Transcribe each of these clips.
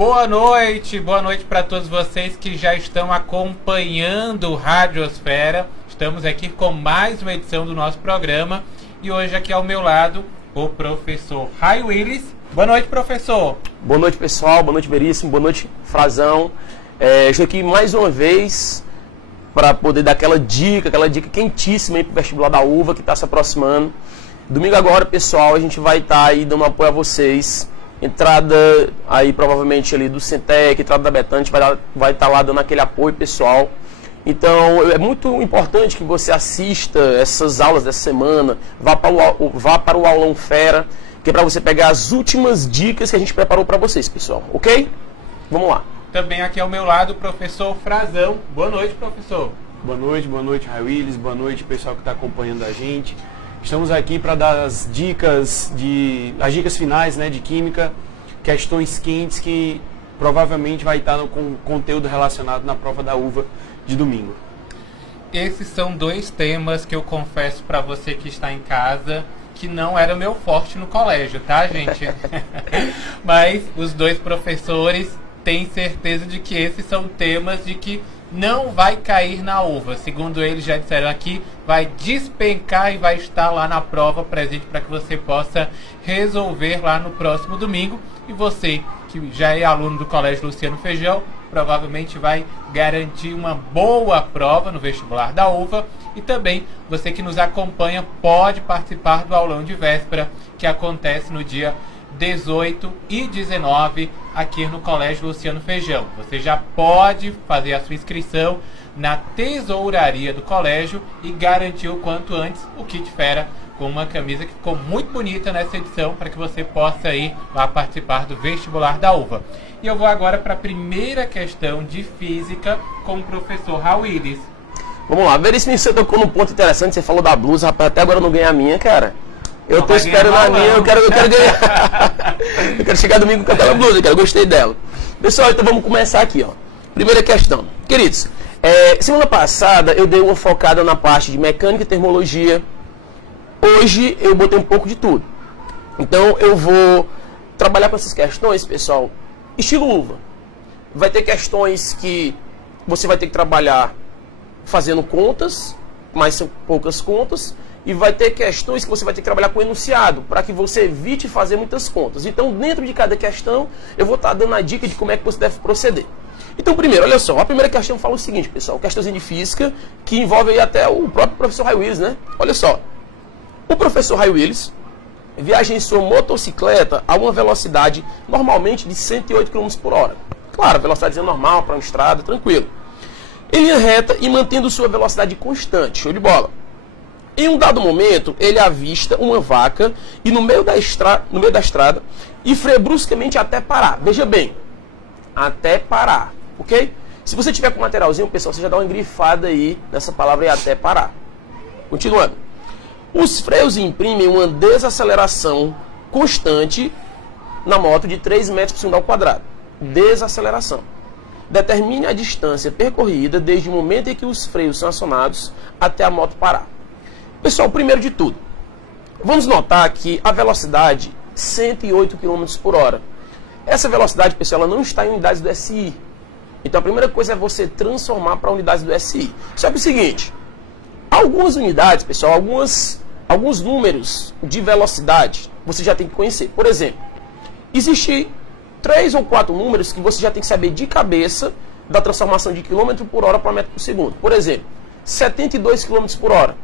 Boa noite para todos vocês que já estão acompanhando Radiosfera. Estamos aqui com mais uma edição do nosso programa e hoje aqui ao meu lado o professor Ray Willis. Boa noite, professor. Boa noite, pessoal. Boa noite, Veríssimo. Boa noite, Frazão. Estou aqui mais uma vez para poder dar aquela dica quentíssima para o vestibular da UVA que está se aproximando. Domingo agora, pessoal, a gente vai estar aí dando apoio a vocês. Entrada aí provavelmente ali do Centec, entrada da Betânia, a gente vai estar lá dando aquele apoio pessoal. Então é muito importante que você assista essas aulas dessa semana, vá para o aulão fera, que é para você pegar as últimas dicas que a gente preparou para vocês, pessoal, ok? Vamos lá. Também aqui ao meu lado o professor Frazão. Boa noite, professor. Boa noite, Ray Willis. Boa noite, pessoal que está acompanhando a gente. Estamos aqui para dar as dicas finais, né, de química, questões quentes que provavelmente vai estar com conteúdo relacionado na prova da UVA de domingo. Esses são dois temas que eu confesso para você que está em casa que não era meu forte no colégio, tá, gente? Mas os dois professores têm certeza de que esses são temas de que não vai cair na UVA. Segundo eles já disseram aqui, vai despencar e vai estar lá na prova presente para que você possa resolver lá no próximo domingo. E você, que já é aluno do Colégio Luciano Feijão, provavelmente vai garantir uma boa prova no vestibular da UVA. E também você que nos acompanha pode participar do aulão de véspera que acontece no dia 18 e 19 aqui no Colégio Luciano Feijão. Você já pode fazer a sua inscrição na tesouraria do colégio e garantir o quanto antes o kit fera com uma camisa que ficou muito bonita nessa edição para que você possa ir lá participar do vestibular da UVA. E eu vou agora para a primeira questão de física com o professor Ray Willis. Vamos lá, Veríssimo, você tocou num ponto interessante, você falou da blusa, rapaz, até agora eu não ganhei a minha, cara. Eu tô esperando a minha, eu quero ganhar. Eu quero chegar domingo com aquela blusa, eu gostei dela. Pessoal, então vamos começar aqui, ó. Primeira questão. Queridos, semana passada eu dei uma focada na parte de mecânica e termologia. Hoje eu botei um pouco de tudo. Então eu vou trabalhar com essas questões, pessoal, estilo UVA. Vai ter questões que você vai ter que trabalhar fazendo contas, mas são poucas contas. E vai ter questões que você vai ter que trabalhar com enunciado, para que você evite fazer muitas contas. Então, dentro de cada questão, eu vou estar dando a dica de como é que você deve proceder. Então, primeiro, olha só, a primeira questão fala o seguinte, pessoal, questãozinha de física, que envolve aí até o próprio professor Ray Willis, né? Olha só, o professor Ray Willis viaja em sua motocicleta a uma velocidade normalmente de 108 km por hora. Claro, velocidade normal, para uma estrada, tranquilo. Em linha reta e mantendo sua velocidade constante, show de bola. Em um dado momento, ele avista uma vaca e no meio da estrada e freia bruscamente até parar. Veja bem, até parar, ok? Se você tiver com um lateralzinho, pessoal, você já dá uma grifada aí nessa palavra aí, até parar. Continuando. Os freios imprimem uma desaceleração constante na moto de 3 metros por segundo ao quadrado. Desaceleração. Determine a distância percorrida desde o momento em que os freios são acionados até a moto parar. Pessoal, primeiro de tudo, vamos notar que a velocidade 108 km por hora. Essa velocidade, pessoal, ela não está em unidades do SI. Então a primeira coisa é você transformar para unidades do SI. Só que é o seguinte, algumas unidades, pessoal, alguns números de velocidade você já tem que conhecer. Por exemplo, existem 3 ou 4 números que você já tem que saber de cabeça da transformação de quilômetro por hora para metro por segundo. Por exemplo, 72 km por hora.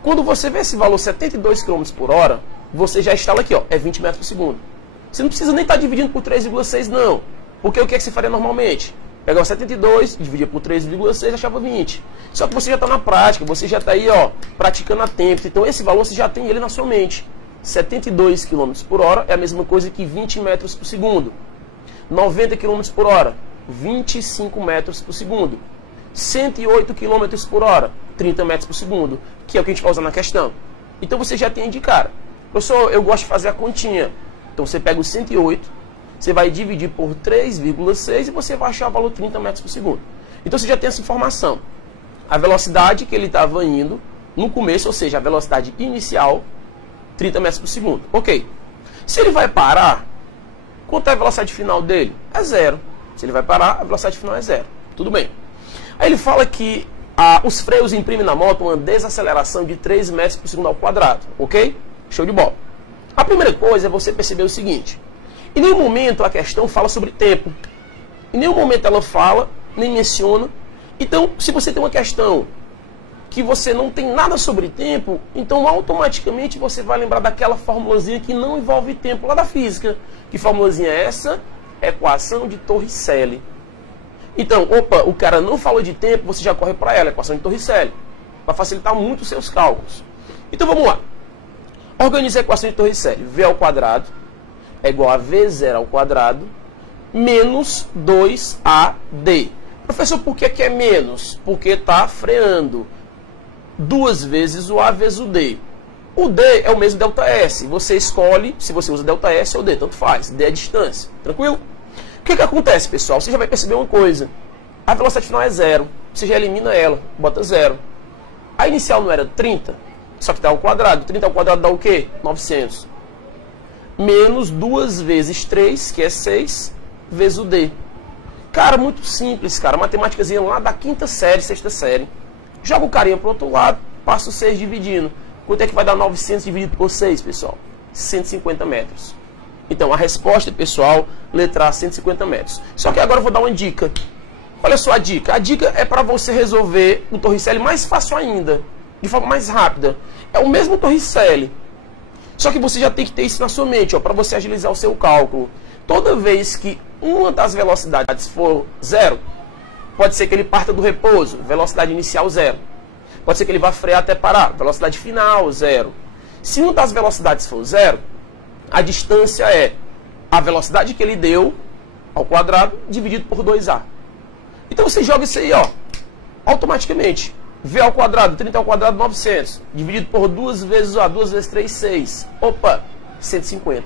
Quando você vê esse valor 72 km por hora, você já instala aqui, ó, é 20 metros por segundo. Você não precisa nem estar dividindo por 3,6 não. Porque o que é que você faria normalmente? Pegar o 72, dividir por 3,6 e achava 20. Só que você já está na prática, você já está aí, ó, praticando há tempo. Então esse valor você já tem ele na sua mente. 72 km por hora é a mesma coisa que 20 metros por segundo. 90 km por hora, 25 metros por segundo. 108 km por hora, 30 metros por segundo, que é o que a gente vai usar na questão. Então você já tem de cara. Professor, eu gosto de fazer a continha. Então você pega o 108, você vai dividir por 3,6 e você vai achar o valor 30 metros por segundo. Então você já tem essa informação. A velocidade que ele estava indo no começo, ou seja, a velocidade inicial, 30 metros por segundo. Ok. Se ele vai parar, Quanto é a velocidade final dele? É 0. Se ele vai parar, a velocidade final é 0. Tudo bem. Aí ele fala que os freios imprimem na moto uma desaceleração de 3 metros por segundo ao quadrado. Ok? Show de bola. A primeira coisa é você perceber o seguinte. Em nenhum momento a questão fala sobre tempo. Em nenhum momento ela fala, nem menciona. Então, se você tem uma questão que você não tem nada sobre tempo, então automaticamente você vai lembrar daquela formulazinha que não envolve tempo lá da física. Que formulazinha é essa? Equação de Torricelli. Então, opa, o cara não falou de tempo, você já corre para ela, equação de Torricelli. Vai facilitar muito os seus cálculos. Então vamos lá. Organize a equação de Torricelli. V ao quadrado é igual a V0 ao quadrado menos 2AD. Professor, por que é menos? Porque está freando. 2 vezes o A vezes o D. O D é o mesmo ΔS. Você escolhe se você usa ΔS ou D, tanto faz. D é a distância. Tranquilo? O que acontece, pessoal? Você já vai perceber uma coisa. A velocidade final é 0. Você já elimina ela. Bota 0. A inicial não era 30? Só que dá ao quadrado. 30 ao quadrado dá o quê? 900. Menos 2 vezes 3, que é 6, vezes o D. Cara, muito simples, cara. Matemáticazinha lá da 5ª série, 6ª série. Joga o carinha pro outro lado, passa o 6 dividindo. Quanto é que vai dar 900 dividido por 6, pessoal? 150 metros. Então, a resposta, pessoal, letra A, 150 metros. Só que agora eu vou dar uma dica. Olha só a dica. A dica é para você resolver o Torricelli mais fácil ainda, de forma mais rápida. É o mesmo Torricelli. Só que você já tem que ter isso na sua mente, para você agilizar o seu cálculo. Toda vez que uma das velocidades for 0, pode ser que ele parta do repouso, velocidade inicial 0. Pode ser que ele vá frear até parar, velocidade final 0. Se uma das velocidades for 0, a distância é a velocidade que ele deu ao quadrado dividido por 2A. Então você joga isso aí, automaticamente. V ao quadrado, 30 ao quadrado, 900. Dividido por 2 vezes A, 2 vezes 3, 6. Opa, 150.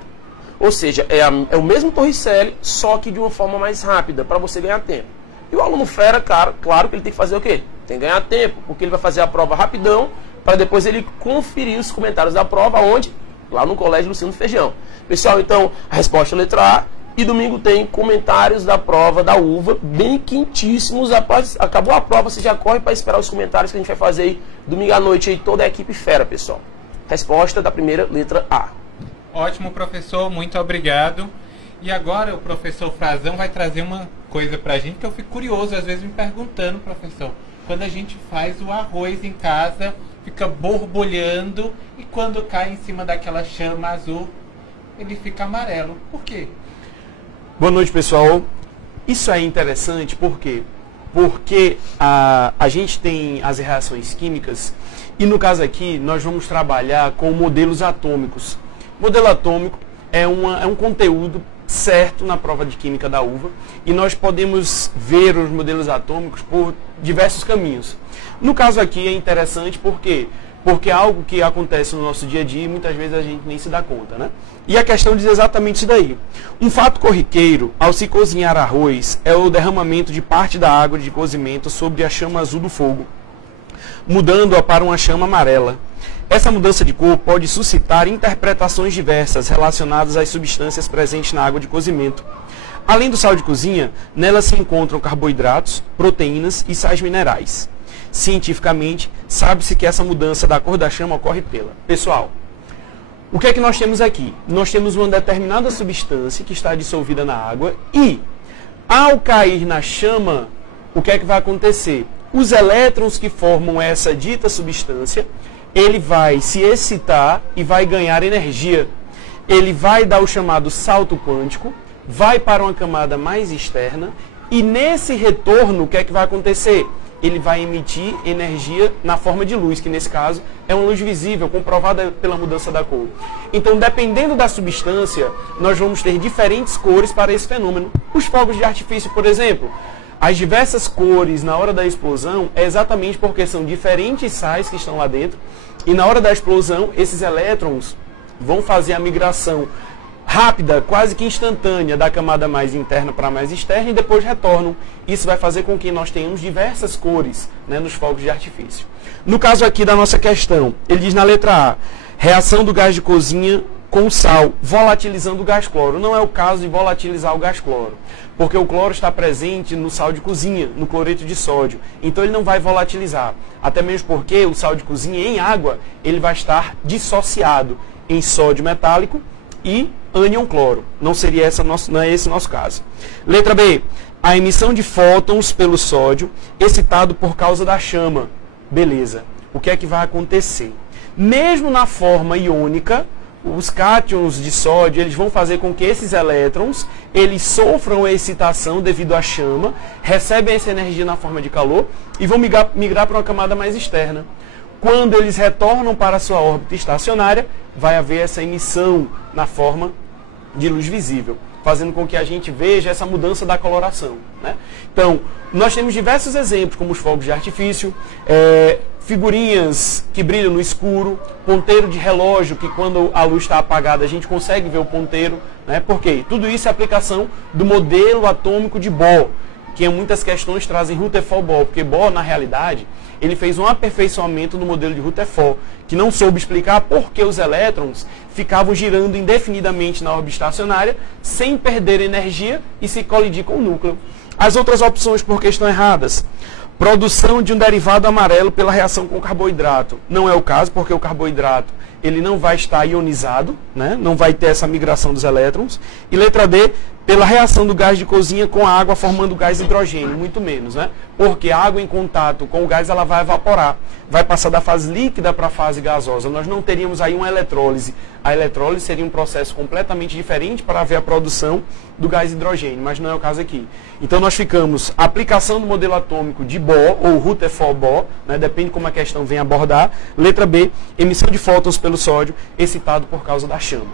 Ou seja, é o mesmo Torricelli, só que de uma forma mais rápida, para você ganhar tempo. E o aluno fera, cara, claro que ele tem que fazer o quê? Tem que ganhar tempo, porque ele vai fazer a prova rapidão, para depois ele conferir os comentários da prova, onde? Lá no Colégio Luciano Feijão. Pessoal, então, a resposta é a letra A. E domingo tem comentários da prova da UVA, bem quentíssimos. Após acabou a prova, você já corre para esperar os comentários que a gente vai fazer aí, domingo à noite, aí, toda a equipe fera, pessoal. Resposta da primeira letra A. Ótimo, professor, muito obrigado. E agora o professor Frazão vai trazer uma coisa pra gente que eu fico curioso, às vezes me perguntando, professor, quando a gente faz o arroz em casa, fica borbulhando e quando cai em cima daquela chama azul, ele fica amarelo. Por quê? Boa noite, pessoal. Isso é interessante, por quê? Porque a gente tem as reações químicas e no caso aqui nós vamos trabalhar com modelos atômicos. Modelo atômico é um conteúdo certo na prova de química da UVA e nós podemos ver os modelos atômicos por diversos caminhos. No caso aqui é interessante porque é algo que acontece no nosso dia a dia e muitas vezes a gente nem se dá conta, né? E a questão diz exatamente isso daí. Um fato corriqueiro ao se cozinhar arroz é o derramamento de parte da água de cozimento sobre a chama azul do fogo, mudando-a para uma chama amarela. Essa mudança de cor pode suscitar interpretações diversas relacionadas às substâncias presentes na água de cozimento. Além do sal de cozinha, nela se encontram carboidratos, proteínas e sais minerais. Cientificamente, sabe-se que essa mudança da cor da chama ocorre pela... Pessoal, o que é que nós temos aqui? Nós temos uma determinada substância que está dissolvida na água e, ao cair na chama, o que é que vai acontecer? Os elétrons que formam essa dita substância, ele vai se excitar e vai ganhar energia. Ele vai dar o chamado salto quântico, vai para uma camada mais externa e nesse retorno, o que é que vai acontecer? Ele vai emitir energia na forma de luz, que nesse caso é uma luz visível, comprovada pela mudança da cor. Então, dependendo da substância, nós vamos ter diferentes cores para esse fenômeno. Os fogos de artifício, por exemplo, as diversas cores na hora da explosão é exatamente porque são diferentes sais que estão lá dentro e na hora da explosão, esses elétrons vão fazer a migração rápida, quase que instantânea, da camada mais interna para a mais externa e depois retornam. Isso vai fazer com que nós tenhamos diversas cores, né, nos fogos de artifício. No caso aqui da nossa questão, ele diz na letra A, reação do gás de cozinha com o sal, volatilizando o gás cloro. Não é o caso de volatilizar o gás cloro, porque o cloro está presente no sal de cozinha, no cloreto de sódio. Então ele não vai volatilizar. Até mesmo porque o sal de cozinha em água, ele vai estar dissociado em sódio metálico e ânion cloro. Não seria não é esse o nosso caso. Letra B. A emissão de fótons pelo sódio excitado por causa da chama. Beleza. O que é que vai acontecer? Mesmo na forma iônica, os cátions de sódio, eles vão fazer com que esses elétrons, eles sofram a excitação devido à chama, recebem essa energia na forma de calor e vão migrar para uma camada mais externa. Quando eles retornam para a sua órbita estacionária, vai haver essa emissão na forma de luz visível, fazendo com que a gente veja essa mudança da coloração, né? Então, nós temos diversos exemplos, como os fogos de artifício, figurinhas que brilham no escuro, ponteiro de relógio, que quando a luz está apagada a gente consegue ver o ponteiro, né? Por quê? Tudo isso é aplicação do modelo atômico de Bohr, que em muitas questões trazem Rutherford-Bohr, porque Bohr, na realidade, ele fez um aperfeiçoamento no modelo de Rutherford, que não soube explicar por que os elétrons ficavam girando indefinidamente na órbita estacionária, sem perder energia e se colidir com o núcleo. As outras opções, por que estão erradas? Produção de um derivado amarelo pela reação com o carboidrato. Não é o caso, porque o carboidrato ele não vai estar ionizado, né? Não vai ter essa migração dos elétrons. E letra D, pela reação do gás de cozinha com a água formando gás hidrogênio, muito menos, né? Porque a água em contato com o gás ela vai evaporar, vai passar da fase líquida para a fase gasosa. Nós não teríamos aí uma eletrólise. A eletrólise seria um processo completamente diferente para haver a produção do gás hidrogênio, mas não é o caso aqui. Então nós ficamos aplicação do modelo atômico de Bohr ou Rutherford-Bohr, né? Depende como a questão vem abordar. Letra B, emissão de fótons pelo sódio excitado por causa da chama.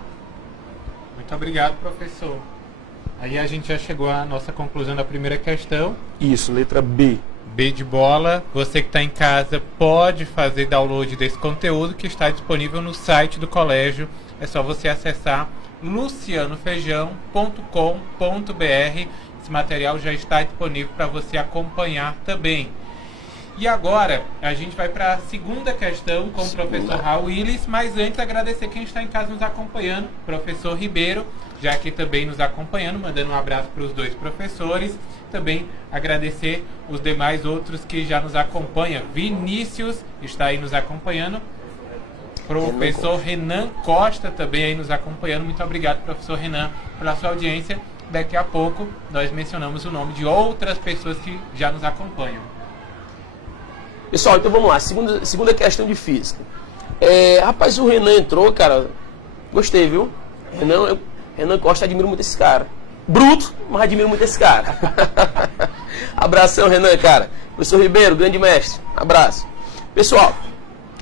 Muito obrigado, professor. Aí a gente já chegou à nossa conclusão da primeira questão. Isso, letra B. B de bola. Você que está em casa pode fazer download desse conteúdo que está disponível no site do colégio. É só você acessar lucianofeijão.com.br. Esse material já está disponível para você acompanhar também. E agora a gente vai para a segunda questão com o professor Raul Willis, mas antes agradecer quem está em casa nos acompanhando, professor Ribeiro, já aqui também nos acompanhando, mandando um abraço para os dois professores. Também agradecer os demais outros que já nos acompanham. Vinícius está aí nos acompanhando. Professor Renan Costa também aí nos acompanhando. Muito obrigado, professor Renan, pela sua audiência. Daqui a pouco nós mencionamos o nome de outras pessoas que já nos acompanham. Pessoal, então vamos lá. Segunda questão de física. Rapaz, o Renan entrou, cara. Gostei, viu? Renan Costa, admiro muito esse cara. Bruto, mas admiro muito esse cara. Abração, Renan, cara. Professor Ribeiro, grande mestre. Abraço. Pessoal,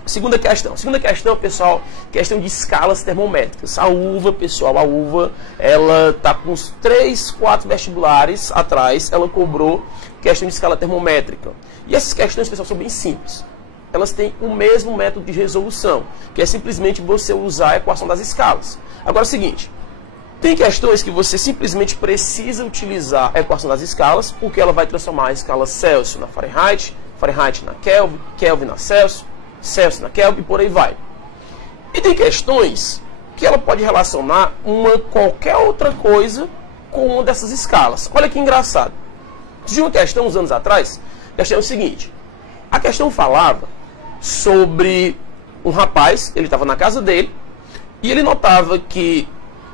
segunda questão. Segunda questão, pessoal, questão de escalas termométricas. A UVA, pessoal, ela tá com uns 3, 4 vestibulares atrás. Ela cobrou questão de escala termométrica. E essas questões, pessoal, são bem simples. Elas têm o mesmo método de resolução, que é simplesmente você usar a equação das escalas. Agora é o seguinte, tem questões que você simplesmente precisa utilizar a equação das escalas, porque ela vai transformar a escala Celsius na Fahrenheit, Fahrenheit na Kelvin, Kelvin na Celsius, Celsius na Kelvin e por aí vai. E tem questões que ela pode relacionar qualquer outra coisa com uma dessas escalas. Olha que engraçado. De uma questão, uns anos atrás, a questão é o seguinte, a questão falava sobre um rapaz, ele estava na casa dele, e ele notava que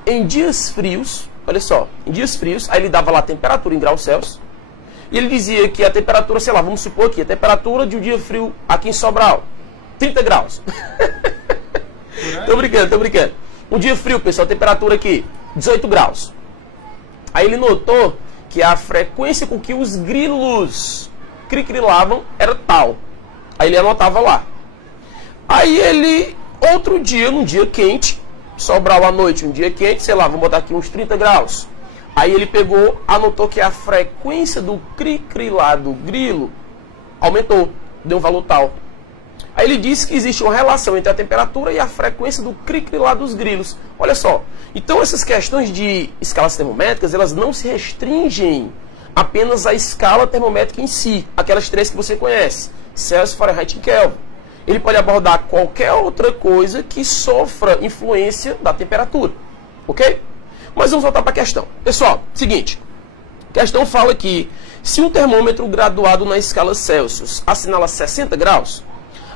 em dias frios, olha só, em dias frios, aí ele dava lá a temperatura em graus Celsius, e ele dizia que a temperatura, sei lá, vamos supor aqui, a temperatura de um dia frio aqui em Sobral, 30 graus. Tô brincando. Um dia frio, pessoal, a temperatura aqui, 18 graus. Aí ele notou que a frequência com que os grilos cricrilavam era tal. Aí ele anotava lá. Aí ele, outro dia, num dia quente, Sobral à noite, um dia quente, sei lá, vamos botar aqui uns 30 graus. Aí ele pegou, anotou que a frequência do cricrilar do grilo aumentou, deu um valor tal. Aí ele disse que existe uma relação entre a temperatura e a frequência do cricrilar dos grilos. Olha só, então essas questões de escalas termométricas, elas não se restringem apenas à escala termométrica em si, aquelas três que você conhece, Celsius, Fahrenheit e Kelvin. ele pode abordar qualquer outra coisa que sofra influência da temperatura, ok? Mas vamos voltar para a questão. Pessoal, seguinte, a questão fala que se um termômetro graduado na escala Celsius assinala 60 graus,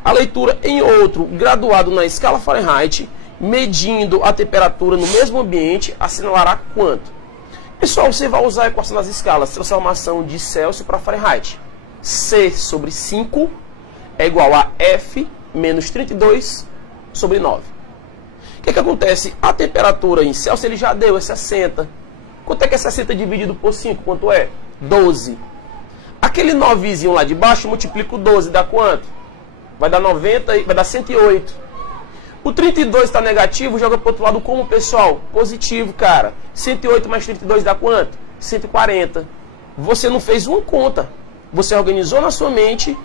a leitura em outro graduado na escala Fahrenheit, medindo a temperatura no mesmo ambiente, assinalará quanto? Pessoal, você vai usar a equação das escalas, transformação de Celsius para Fahrenheit. C sobre 5 é igual a F menos 32 sobre 9. O que acontece? A temperatura em Celsius ele já deu, é 60. Quanto é que é 60 dividido por 5? Quanto é? 12. Aquele 9zinho lá de baixo, multiplica o 12, dá quanto? Vai dar 90, vai dar 108. O 32 está negativo, joga para o outro lado como, pessoal? Positivo, cara. 108 mais 32 dá quanto? 140. Você não fez uma conta. Você organizou na sua mente.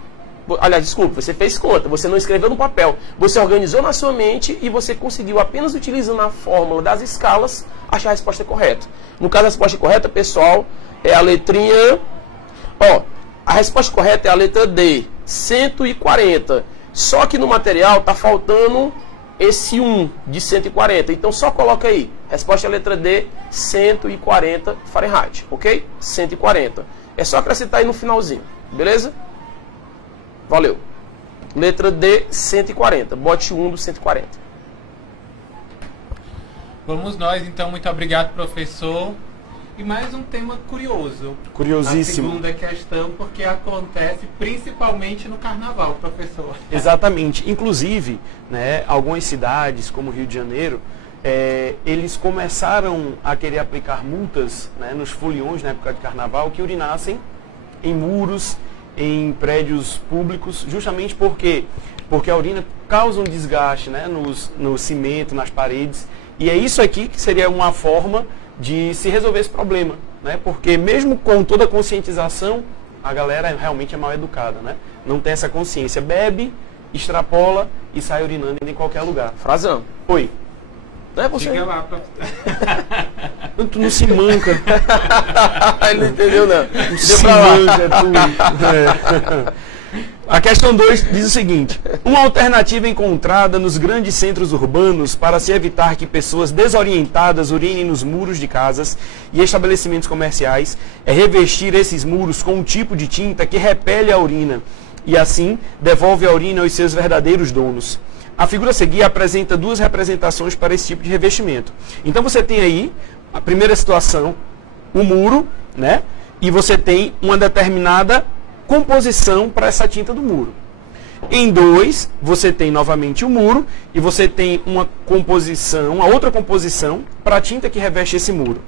Aliás, desculpa, você fez conta. Você não escreveu no papel. Você organizou na sua mente e você conseguiu, apenas utilizando a fórmula das escalas, achar a resposta correta. No caso, a resposta correta, pessoal, é a letrinha... Ó, a resposta correta é a letra D, 140. Só que no material está faltando esse 1 de 140. Então só coloca aí. Resposta é a letra D, 140 Fahrenheit. Ok? 140. É só acrescentar aí no finalzinho. Beleza? Valeu. Letra D, 140. Bote 1 do 140. Vamos nós, então. Muito obrigado, professor. E mais um tema curioso. Curiosíssimo. A segunda questão, porque acontece principalmente no carnaval, professor. Exatamente. Inclusive, né, algumas cidades, como Rio de Janeiro, eles começaram a querer aplicar multas, né, nos foliões na época de carnaval que urinassem em muros, em prédios públicos, justamente porque a urina causa um desgaste, né, no cimento, nas paredes. E é isso aqui que seria uma forma de se resolver esse problema, né? Porque mesmo com toda a conscientização, a galera realmente é mal educada, né? Não tem essa consciência, bebe, extrapola e sai urinando em qualquer lugar. Frazão. Oi. Não é você? Diga lá, professor. Tu não se manca. Ele não entendeu, não. Não se manca, tu. A questão 2 diz o seguinte: uma alternativa encontrada nos grandes centros urbanos para se evitar que pessoas desorientadas urinem nos muros de casas e estabelecimentos comerciais é revestir esses muros com um tipo de tinta que repele a urina e assim devolve a urina aos seus verdadeiros donos. A figura a seguir apresenta duas representações para esse tipo de revestimento. Então você tem aí a primeira situação, o muro, né? E você tem uma determinada composição para essa tinta do muro. Em 2, você tem novamente o muro e você tem uma outra composição para a tinta que reveste esse muro.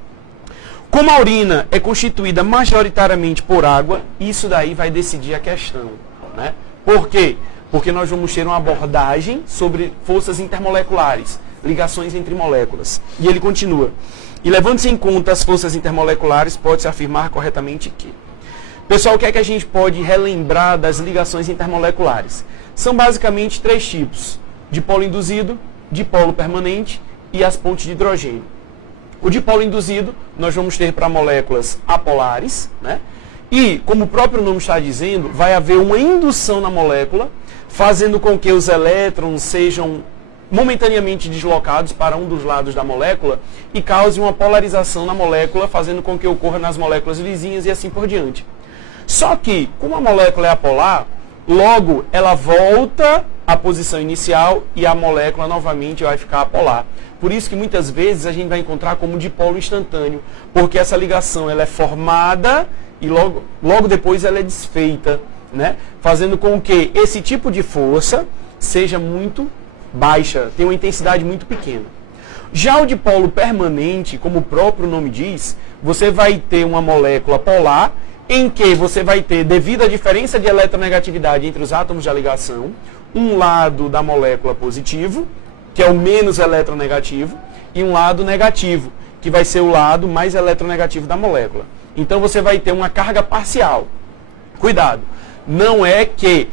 Como a urina é constituída majoritariamente por água, isso daí vai decidir a questão, né? Por quê? Porque nós vamos ter uma abordagem sobre forças intermoleculares, ligações entre moléculas. E ele continua: e levando-se em conta as forças intermoleculares, pode-se afirmar corretamente que... Pessoal, o que é que a gente pode relembrar das ligações intermoleculares? São basicamente 3 tipos: dipolo induzido, dipolo permanente e as pontes de hidrogênio. O dipolo induzido nós vamos ter para moléculas apolares, né? E, como o próprio nome está dizendo, vai haver uma indução na molécula, fazendo com que os elétrons sejam momentaneamente deslocados para um dos lados da molécula e cause uma polarização na molécula, fazendo com que ocorra nas moléculas vizinhas e assim por diante. Só que, como a molécula é apolar, logo ela volta à posição inicial e a molécula novamente vai ficar apolar. Por isso que muitas vezes a gente vai encontrar como dipolo instantâneo, porque essa ligação ela é formada e logo depois ela é desfeita, né? Fazendo com que esse tipo de força seja muito baixa, tenha uma intensidade muito pequena. Já o dipolo permanente, como o próprio nome diz, você vai ter uma molécula polar em que você vai ter, devido à diferença de eletronegatividade entre os átomos da ligação, um lado da molécula positivo, que é o menos eletronegativo, e um lado negativo, que vai ser o lado mais eletronegativo da molécula. Então você vai ter uma carga parcial. Cuidado, não é que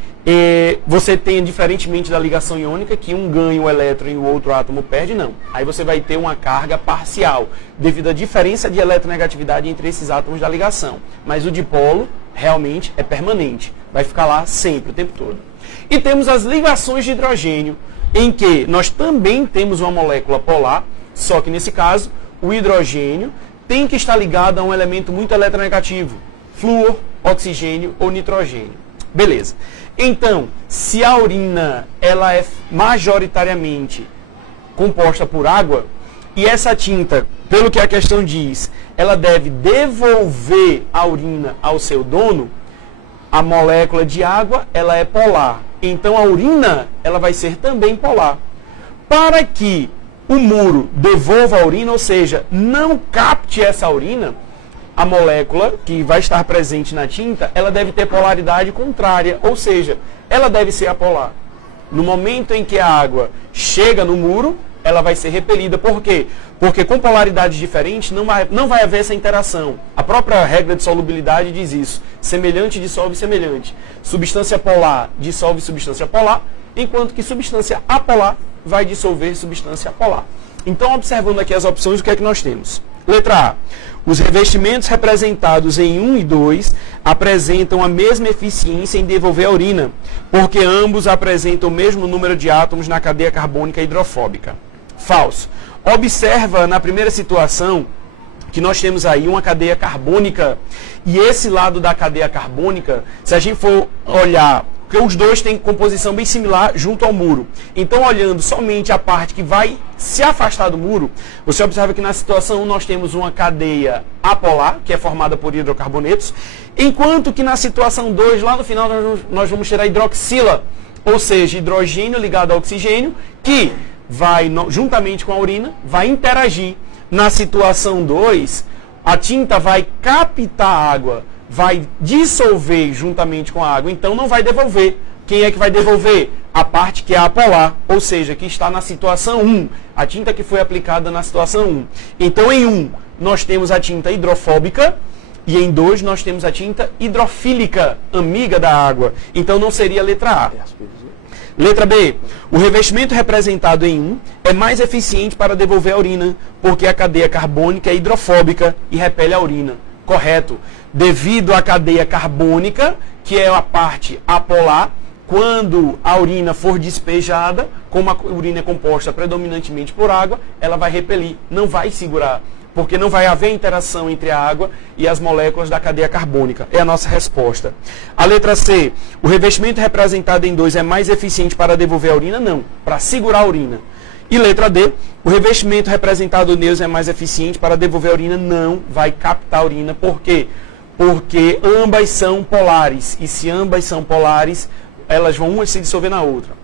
você tenha, diferentemente da ligação iônica, que um ganha o elétron e o outro átomo perde, não. Aí você vai ter uma carga parcial, devido à diferença de eletronegatividade entre esses átomos da ligação. Mas o dipolo realmente é permanente, vai ficar lá sempre, o tempo todo. E temos as ligações de hidrogênio, em que nós também temos uma molécula polar, só que nesse caso, o hidrogênio tem que estar ligado a um elemento muito eletronegativo, flúor, oxigênio ou nitrogênio. Beleza. Então, se a urina ela é majoritariamente composta por água, e essa tinta, pelo que a questão diz, ela deve devolver a urina ao seu dono, a molécula de água ela é polar. Então a urina ela vai ser também polar. Para que o muro devolva a urina, ou seja, não capte essa urina, a molécula que vai estar presente na tinta, ela deve ter polaridade contrária, ou seja, ela deve ser apolar. No momento em que a água chega no muro, ela vai ser repelida. Por quê? Porque com polaridades diferentes não vai haver essa interação. A própria regra de solubilidade diz isso. Semelhante dissolve semelhante. Substância polar dissolve substância polar, enquanto que substância apolar vai dissolver substância apolar. Então, observando aqui as opções, o que é que nós temos? Letra A. Os revestimentos representados em 1 e 2 apresentam a mesma eficiência em devolver a urina, porque ambos apresentam o mesmo número de átomos na cadeia carbônica hidrofóbica. Falso. Observa na primeira situação que nós temos aí uma cadeia carbônica, e esse lado da cadeia carbônica, se a gente for olhar, porque os dois têm composição bem similar junto ao muro. Então, olhando somente a parte que vai se afastar do muro, você observa que na situação 1 nós temos uma cadeia apolar, que é formada por hidrocarbonetos, enquanto que na situação 2, lá no final, nós vamos ter a hidroxila, ou seja, hidrogênio ligado a oxigênio, que vai, juntamente com a urina, vai interagir. Na situação 2, a tinta vai captar a água, vai dissolver juntamente com a água, então não vai devolver. Quem é que vai devolver? A parte que é apolar, ou seja, que está na situação 1, a tinta que foi aplicada na situação 1. Então, em 1, nós temos a tinta hidrofóbica, e em 2, nós temos a tinta hidrofílica, amiga da água. Então, não seria a letra A. Letra B. O revestimento representado em 1 é mais eficiente para devolver a urina, porque a cadeia carbônica é hidrofóbica e repele a urina. Correto. Devido à cadeia carbônica, que é a parte apolar, quando a urina for despejada, como a urina é composta predominantemente por água, ela vai repelir, não vai segurar, porque não vai haver interação entre a água e as moléculas da cadeia carbônica. É a nossa resposta. A letra C. O revestimento representado em 2 é mais eficiente para devolver a urina? Não, para segurar a urina. E letra D. O revestimento representado neutro é mais eficiente para devolver a urina? Não, vai captar a urina. Por quê? Porque ambas são polares. E se ambas são polares, elas vão uma se dissolver na outra.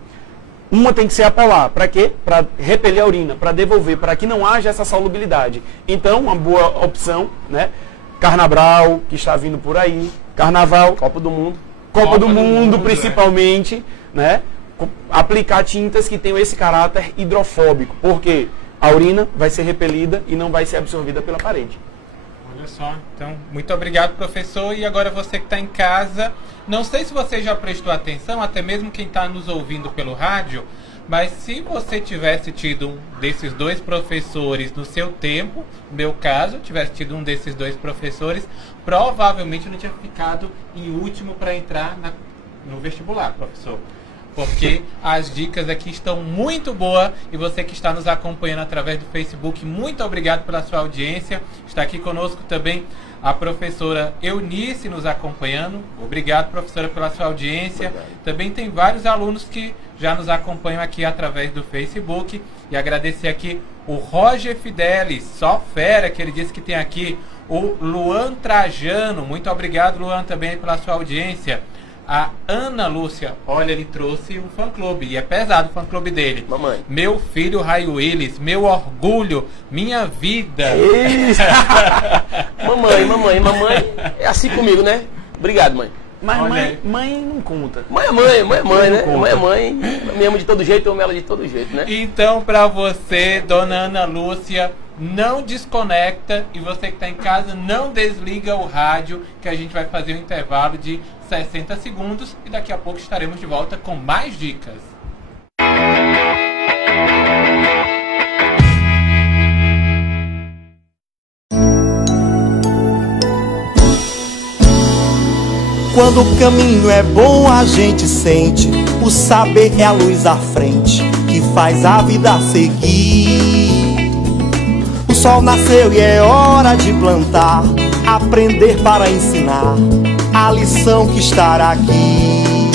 Uma tem que ser apolar. Para quê? Para repelir a urina, para devolver, para que não haja essa solubilidade. Então, uma boa opção, né? Carnaval, que está vindo por aí. Carnaval, Copa do Mundo. Copa do Mundo, principalmente, né? Aplicar tintas que tenham esse caráter hidrofóbico. Porque a urina vai ser repelida e não vai ser absorvida pela parede. Olha só, então, muito obrigado, professor. E agora você que está em casa, não sei se você já prestou atenção, até mesmo quem está nos ouvindo pelo rádio, mas se você tivesse tido um desses dois professores no seu tempo, no meu caso, tivesse tido um desses dois professores, provavelmente não tinha ficado em último para entrar no vestibular, professor. Porque as dicas aqui estão muito boas e você que está nos acompanhando através do Facebook, muito obrigado pela sua audiência. Está aqui conosco também a professora Eunice nos acompanhando. Obrigado, professora, pela sua audiência. Obrigado. Também tem vários alunos que já nos acompanham aqui através do Facebook. E agradecer aqui o Roger Fidelis, só fera, que ele disse que tem aqui. O Luan Trajano, muito obrigado, Luan, também pela sua audiência. A Ana Lúcia, olha, ele trouxe um fã-clube, e é pesado o fã-clube dele. Mamãe. Meu filho Ray Willis, meu orgulho, minha vida. Mamãe, é assim comigo, né? Obrigado, mãe. Mas mãe não conta. Mãe é mãe, né? Mãe é mãe, me ama de todo jeito, eu amo ela de todo jeito, né? Então, pra você, dona Ana Lúcia, não desconecta, e você que está em casa, não desliga o rádio, que a gente vai fazer um intervalo de 60 segundos e daqui a pouco estaremos de volta com mais dicas. Quando o caminho é bom a gente sente, o saber é a luz à frente que faz a vida seguir. O sol nasceu e é hora de plantar, aprender para ensinar a lição que está aqui.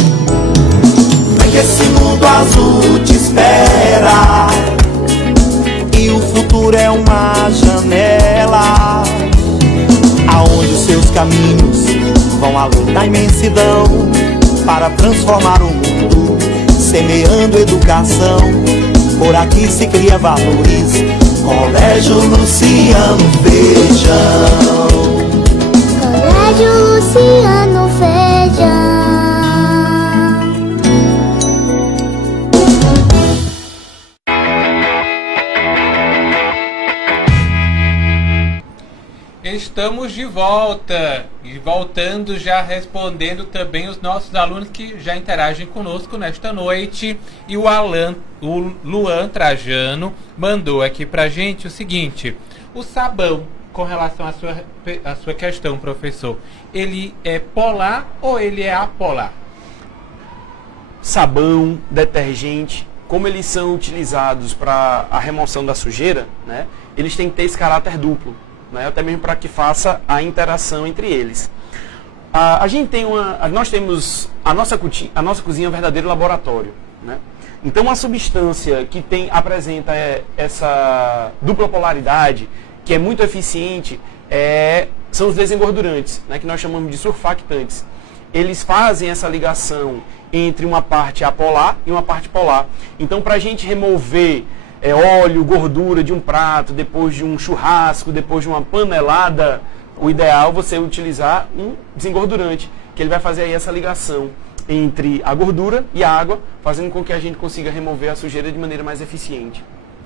Vem que esse mundo azul te espera e o futuro é uma janela aonde os seus caminhos vão além da imensidão para transformar o mundo, semeando educação. Por aqui se cria valores, Colégio Luciano Feijão. Colégio Luciano Feijão. Estamos de volta e voltando já respondendo também os nossos alunos que já interagem conosco nesta noite. E o Luan Trajano mandou aqui pra gente o seguinte: o sabão, com relação à sua questão, professor, ele é polar ou ele é apolar? Sabão, detergente, como eles são utilizados para a remoção da sujeira, né, eles têm que ter esse caráter duplo, né, até mesmo para que faça a interação entre eles. Nós temos a nossa cozinha é um verdadeiro laboratório, né? Então, uma substância que apresenta essa dupla polaridade, que é muito eficiente, são os desengordurantes, né, que nós chamamos de surfactantes. Eles fazem essa ligação entre uma parte apolar e uma parte polar. Então, para a gente remover óleo, gordura de um prato, depois de um churrasco, depois de uma panelada, o ideal é você utilizar um desengordurante, que ele vai fazer aí essa ligação entre a gordura e a água, fazendo com que a gente consiga remover a sujeira de maneira mais eficiente.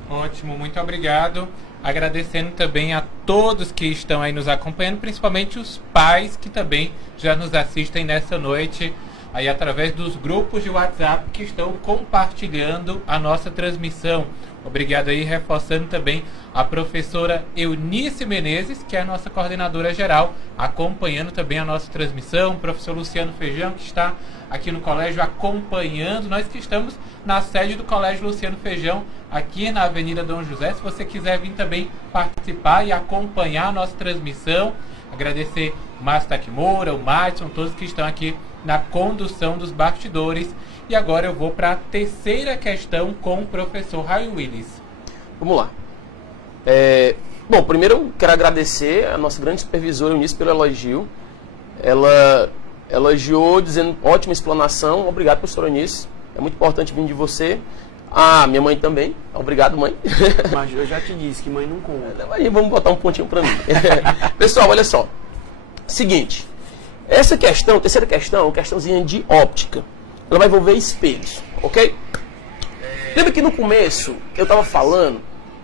Ótimo, muito obrigado. Agradecendo também a todos que estão aí nos acompanhando, principalmente os pais que também já nos assistem nessa noite, aí através dos grupos de WhatsApp que estão compartilhando a nossa transmissão. Obrigado aí, reforçando também a professora Eunice Menezes, que é a nossa coordenadora geral, acompanhando também a nossa transmissão, o professor Luciano Feijão, que está aqui no colégio acompanhando, nós que estamos na sede do Colégio Luciano Feijão, aqui na Avenida Dom José. Se você quiser vir também participar e acompanhar a nossa transmissão, agradecer o Márcio Takimoura, o Madison, todos que estão aqui na condução dos bastidores. E agora eu vou para a terceira questão com o professor Raio Willis. Vamos lá. Bom, primeiro eu quero agradecer a nossa grande supervisora Eunice pelo elogio. Ela elogiou dizendo ótima explanação. Obrigado, professora Eunice. É muito importante vir de você. Ah, minha mãe também. Obrigado, mãe. Mas eu já te disse que mãe não conta. Aí vamos botar um pontinho para mim. Pessoal, olha só. Seguinte. Essa questão, terceira questão, uma questãozinha de óptica. Ela vai envolver espelhos, ok? Lembra que no começo eu estava falando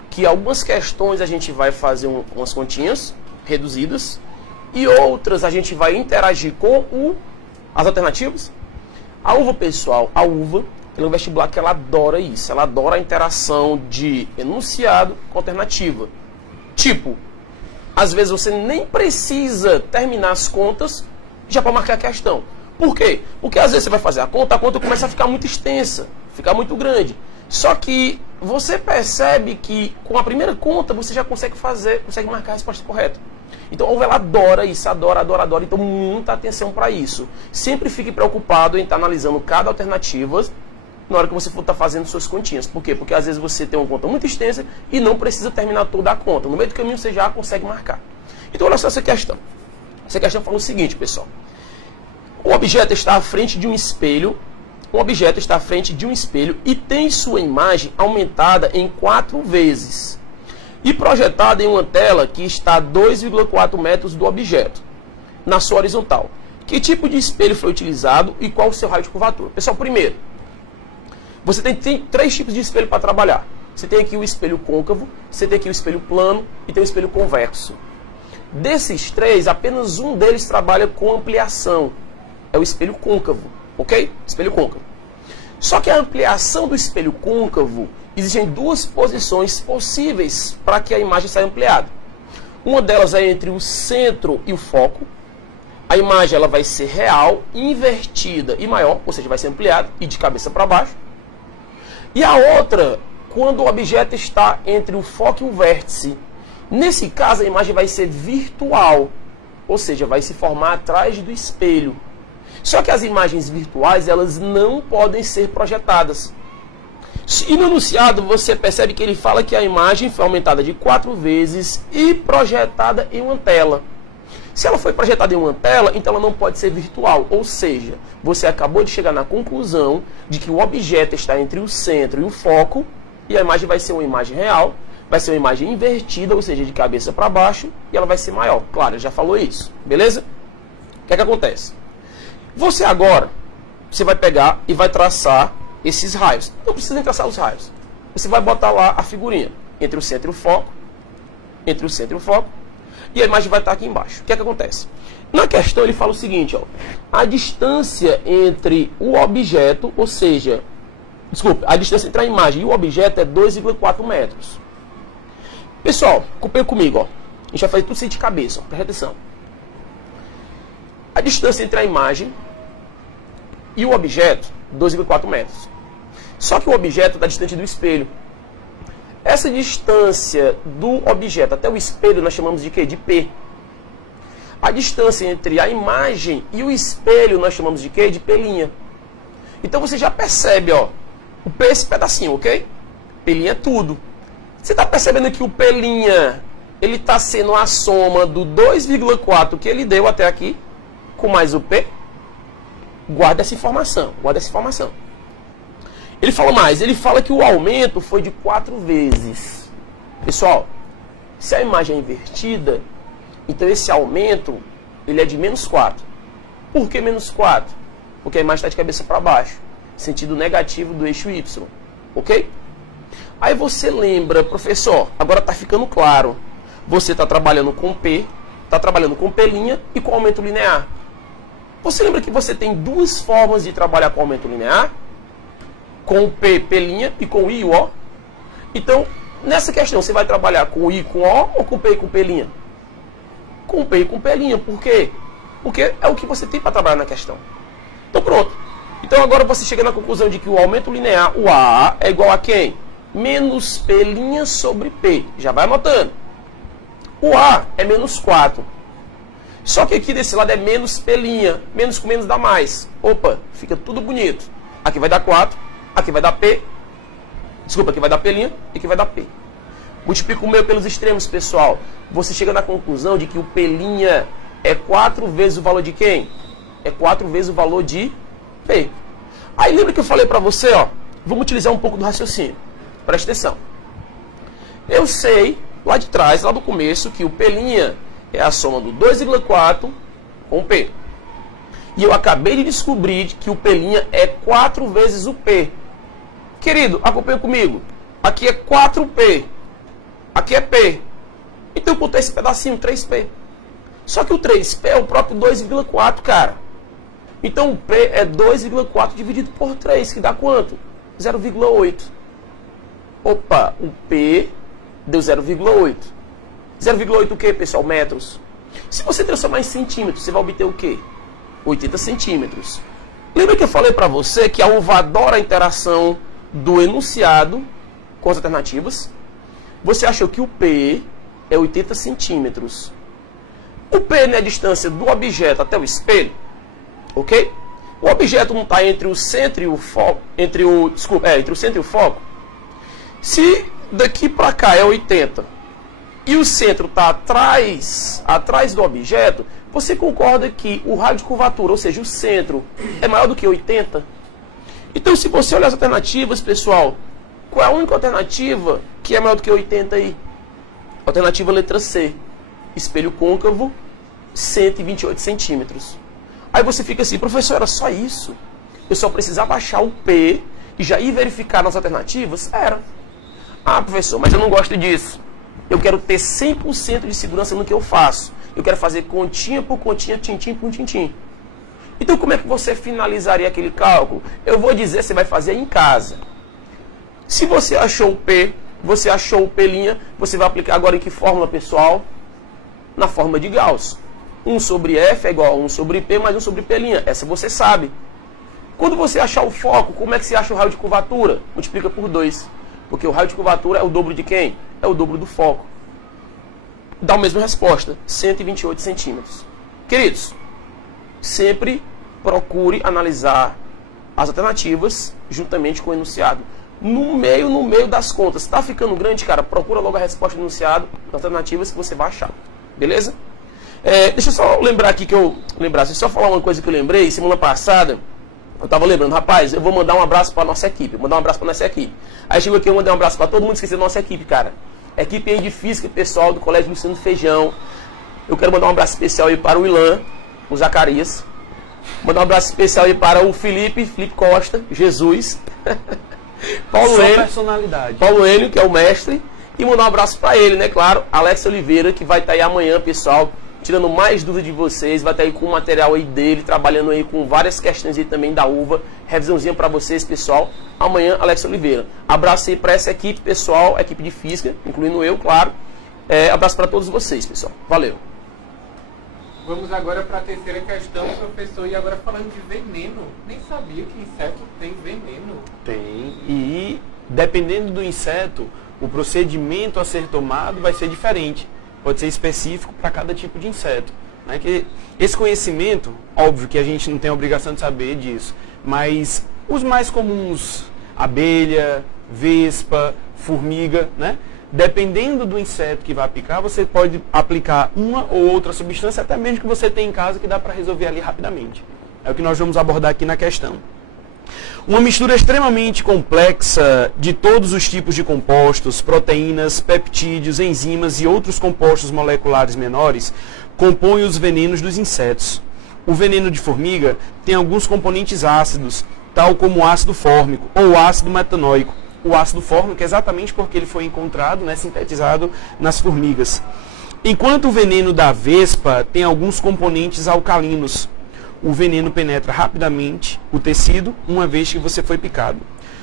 que algumas questões a gente vai fazer umas continhas reduzidas e outras a gente vai interagir com as alternativas? A UVA, pessoal, ela é um vestibular que ela adora isso. Ela adora a interação de enunciado com alternativa. Tipo, às vezes você nem precisa terminar as contas já para marcar a questão. Por quê? Porque às vezes você vai fazer a conta começa a ficar muito extensa, ficar muito grande. Só que você percebe que com a primeira conta você já consegue marcar a resposta correta. Então a UVA ela adora isso, adora. Então muita atenção para isso. Sempre fique preocupado em estar analisando cada alternativa na hora que você for estar fazendo suas continhas. Por quê? Porque às vezes você tem uma conta muito extensa e não precisa terminar toda a conta. No meio do caminho você já consegue marcar. Então olha só essa questão. Essa questão fala o seguinte, pessoal. O objeto está à frente de um espelho. E tem sua imagem aumentada em 4 vezes. E projetada em uma tela que está a 2,4 metros do objeto, na sua horizontal. Que tipo de espelho foi utilizado e qual o seu raio de curvatura? Pessoal, primeiro, você tem 3 tipos de espelho para trabalhar. Você tem aqui o espelho côncavo, você tem aqui o espelho plano e tem o espelho convexo. Desses 3, apenas um deles trabalha com ampliação. É o espelho côncavo, ok? Espelho côncavo. Só que a ampliação do espelho côncavo, existem 2 posições possíveis para que a imagem saia ampliada. Uma delas é entre o centro e o foco. A imagem ela vai ser real, invertida e maior, ou seja, vai ser ampliada e de cabeça para baixo. E a outra, quando o objeto está entre o foco e o vértice. Nesse caso, a imagem vai ser virtual, ou seja, vai se formar atrás do espelho. Só que as imagens virtuais, elas não podem ser projetadas. E no enunciado, você percebe que ele fala que a imagem foi aumentada de 4 vezes e projetada em uma tela. Se ela foi projetada em uma tela, então ela não pode ser virtual. Ou seja, você acabou de chegar na conclusão de que o objeto está entre o centro e o foco, e a imagem vai ser uma imagem real, vai ser uma imagem invertida, ou seja, de cabeça para baixo, e ela vai ser maior. Claro, já falou isso, beleza? O que é que acontece? Você agora, você vai pegar e vai traçar esses raios. Não precisa nem traçar os raios. Você vai botar lá a figurinha entre o centro e o foco, entre o centro e o foco, e a imagem vai estar aqui embaixo. O que é que acontece? Na questão ele fala o seguinte, ó, a distância entre o objeto, ou seja, desculpa, a distância entre a imagem e o objeto é 2,4 metros. Pessoal, acompanha comigo, ó. A gente vai fazer tudo isso de cabeça, ó, presta atenção. A distância entre a imagem e o objeto, 2,4 metros. Só que o objeto está distante do espelho. Essa distância do objeto até o espelho nós chamamos de quê? De P. A distância entre a imagem e o espelho nós chamamos de quê? De P'. Então você já percebe, ó, o P é esse pedacinho, ok? P' é tudo. Você está percebendo que o P' ele está sendo a soma do 2,4 que ele deu até aqui, com mais o P? Guarda essa informação, guarda essa informação. Ele fala mais, ele fala que o aumento foi de 4 vezes. Pessoal, se a imagem é invertida, então esse aumento ele é de menos 4. Por que menos 4? Porque a imagem está de cabeça para baixo, sentido negativo do eixo Y, ok? Aí você lembra, professor, agora está ficando claro. Você está trabalhando com P, está trabalhando com P' e com aumento linear. Você lembra que você tem duas formas de trabalhar com aumento linear? Com o P, P' e com o I e o O. Então, nessa questão, você vai trabalhar com o I com O ou com o P e com o P'? Com o P e com o P'. Por quê? Porque é o que você tem para trabalhar na questão. Então, pronto. Então, agora você chega na conclusão de que o aumento linear, o A, é igual a quem? Menos P' sobre P. Já vai anotando. O A é menos 4. Só que aqui desse lado é menos P'. Menos com menos dá mais. Opa, fica tudo bonito. Aqui vai dar 4. Aqui vai dar P. Desculpa, aqui vai dar P' e aqui vai dar P. Multiplica o meio pelos extremos, pessoal. Você chega na conclusão de que o P' é 4 vezes o valor de quem? É 4 vezes o valor de P. Aí lembra que eu falei para você, ó. Vamos utilizar um pouco do raciocínio. Presta atenção. Eu sei, lá de trás, lá do começo, que o P' é a soma do 2,4 com o P. E eu acabei de descobrir que o P' é 4 vezes o P. Querido, acompanha comigo. Aqui é 4P. Aqui é P. Então eu botei esse pedacinho, 3P. Só que o 3P é o próprio 2,4, cara. Então o P é 2,4 dividido por 3, que dá quanto? 0,8. Opa, o P deu 0,8. 0,8 o que, pessoal? Metros. Se você transformar em centímetros, você vai obter o quê? 80 centímetros. Lembra que eu falei para você que ao vador a interação do enunciado com as alternativas? Você achou que o P é 80 centímetros. O P não é a distância do objeto até o espelho, ok? O objeto não está entre o centro e o foco, entre o centro e o foco. Se daqui para cá é 80 e o centro está atrás do objeto, você concorda que o raio de curvatura, ou seja, o centro, é maior do que 80? Então, se você olhar as alternativas, pessoal, qual é a única alternativa que é maior do que 80 aí? Alternativa letra C. Espelho côncavo, 128 centímetros. Aí você fica assim, professor, era só isso? Eu só precisava achar o P e já ir verificar nas alternativas? Era. Ah, professor, mas eu não gosto disso. Eu quero ter 100% de segurança no que eu faço. Eu quero fazer continha por continha, tintim por tintim. Então, como é que você finalizaria aquele cálculo? Eu vou dizer, você vai fazer em casa. Se você achou o P, você achou o P', você vai aplicar agora em que fórmula, pessoal? Na fórmula de Gauss. 1 sobre F é igual a 1 sobre P mais 1 sobre P'. Essa você sabe. Quando você achar o foco, como é que você acha o raio de curvatura? Multiplica por 2. Porque o raio de curvatura é o dobro de quem? É o dobro do foco. Dá a mesma resposta, 128 centímetros. Queridos, sempre procure analisar as alternativas juntamente com o enunciado. No meio das contas. Está ficando grande, cara? Procura logo a resposta do enunciado, das alternativas que você vai achar. Beleza? Deixa eu só lembrar aqui que eu lembrasse. Só falar uma coisa que eu lembrei. Semana passada, eu estava lembrando, rapaz, eu vou mandar um abraço para a nossa equipe. Aí chegou aqui, eu mandei um abraço para todo mundo, esqueci da nossa equipe, cara. Equipe aí de física, pessoal do Colégio Luciano Feijão. Eu quero mandar um abraço especial aí para o Ilan, o Zacarias. Mandar um abraço especial aí para o Felipe Costa, Jesus. Paulo Enio, que é o mestre. E mandar um abraço para ele, né, claro. Alex Oliveira, que vai estar aí amanhã, pessoal, tirando mais dúvidas de vocês. Vai estar aí com o material aí dele, trabalhando aí com várias questões aí também da uva. Revisãozinha para vocês, pessoal. Amanhã, Alex Oliveira. Abraço aí para essa equipe, pessoal, equipe de física, incluindo eu, claro. Abraço para todos vocês, pessoal. Valeu. Vamos agora para a terceira questão, professor. E agora falando de veneno. Nem sabia que inseto tem veneno. Tem. E dependendo do inseto, o procedimento a ser tomado vai ser diferente. Pode ser específico para cada tipo de inseto. Né? Que esse conhecimento, óbvio que a gente não tem a obrigação de saber disso, mas os mais comuns, abelha, vespa, formiga, né? Dependendo do inseto que vai picar, você pode aplicar uma ou outra substância, até mesmo que você tem em casa, que dá para resolver ali rapidamente. É o que nós vamos abordar aqui na questão. Uma mistura extremamente complexa de todos os tipos de compostos, proteínas, peptídeos, enzimas e outros compostos moleculares menores compõe os venenos dos insetos. O veneno de formiga tem alguns componentes ácidos, tal como o ácido fórmico ou ácido metanoico. O ácido fórmico é exatamente porque ele foi encontrado, né, sintetizado nas formigas. Enquanto o veneno da vespa tem alguns componentes alcalinos. O veneno penetra rapidamente o tecido, uma vez que você foi picado.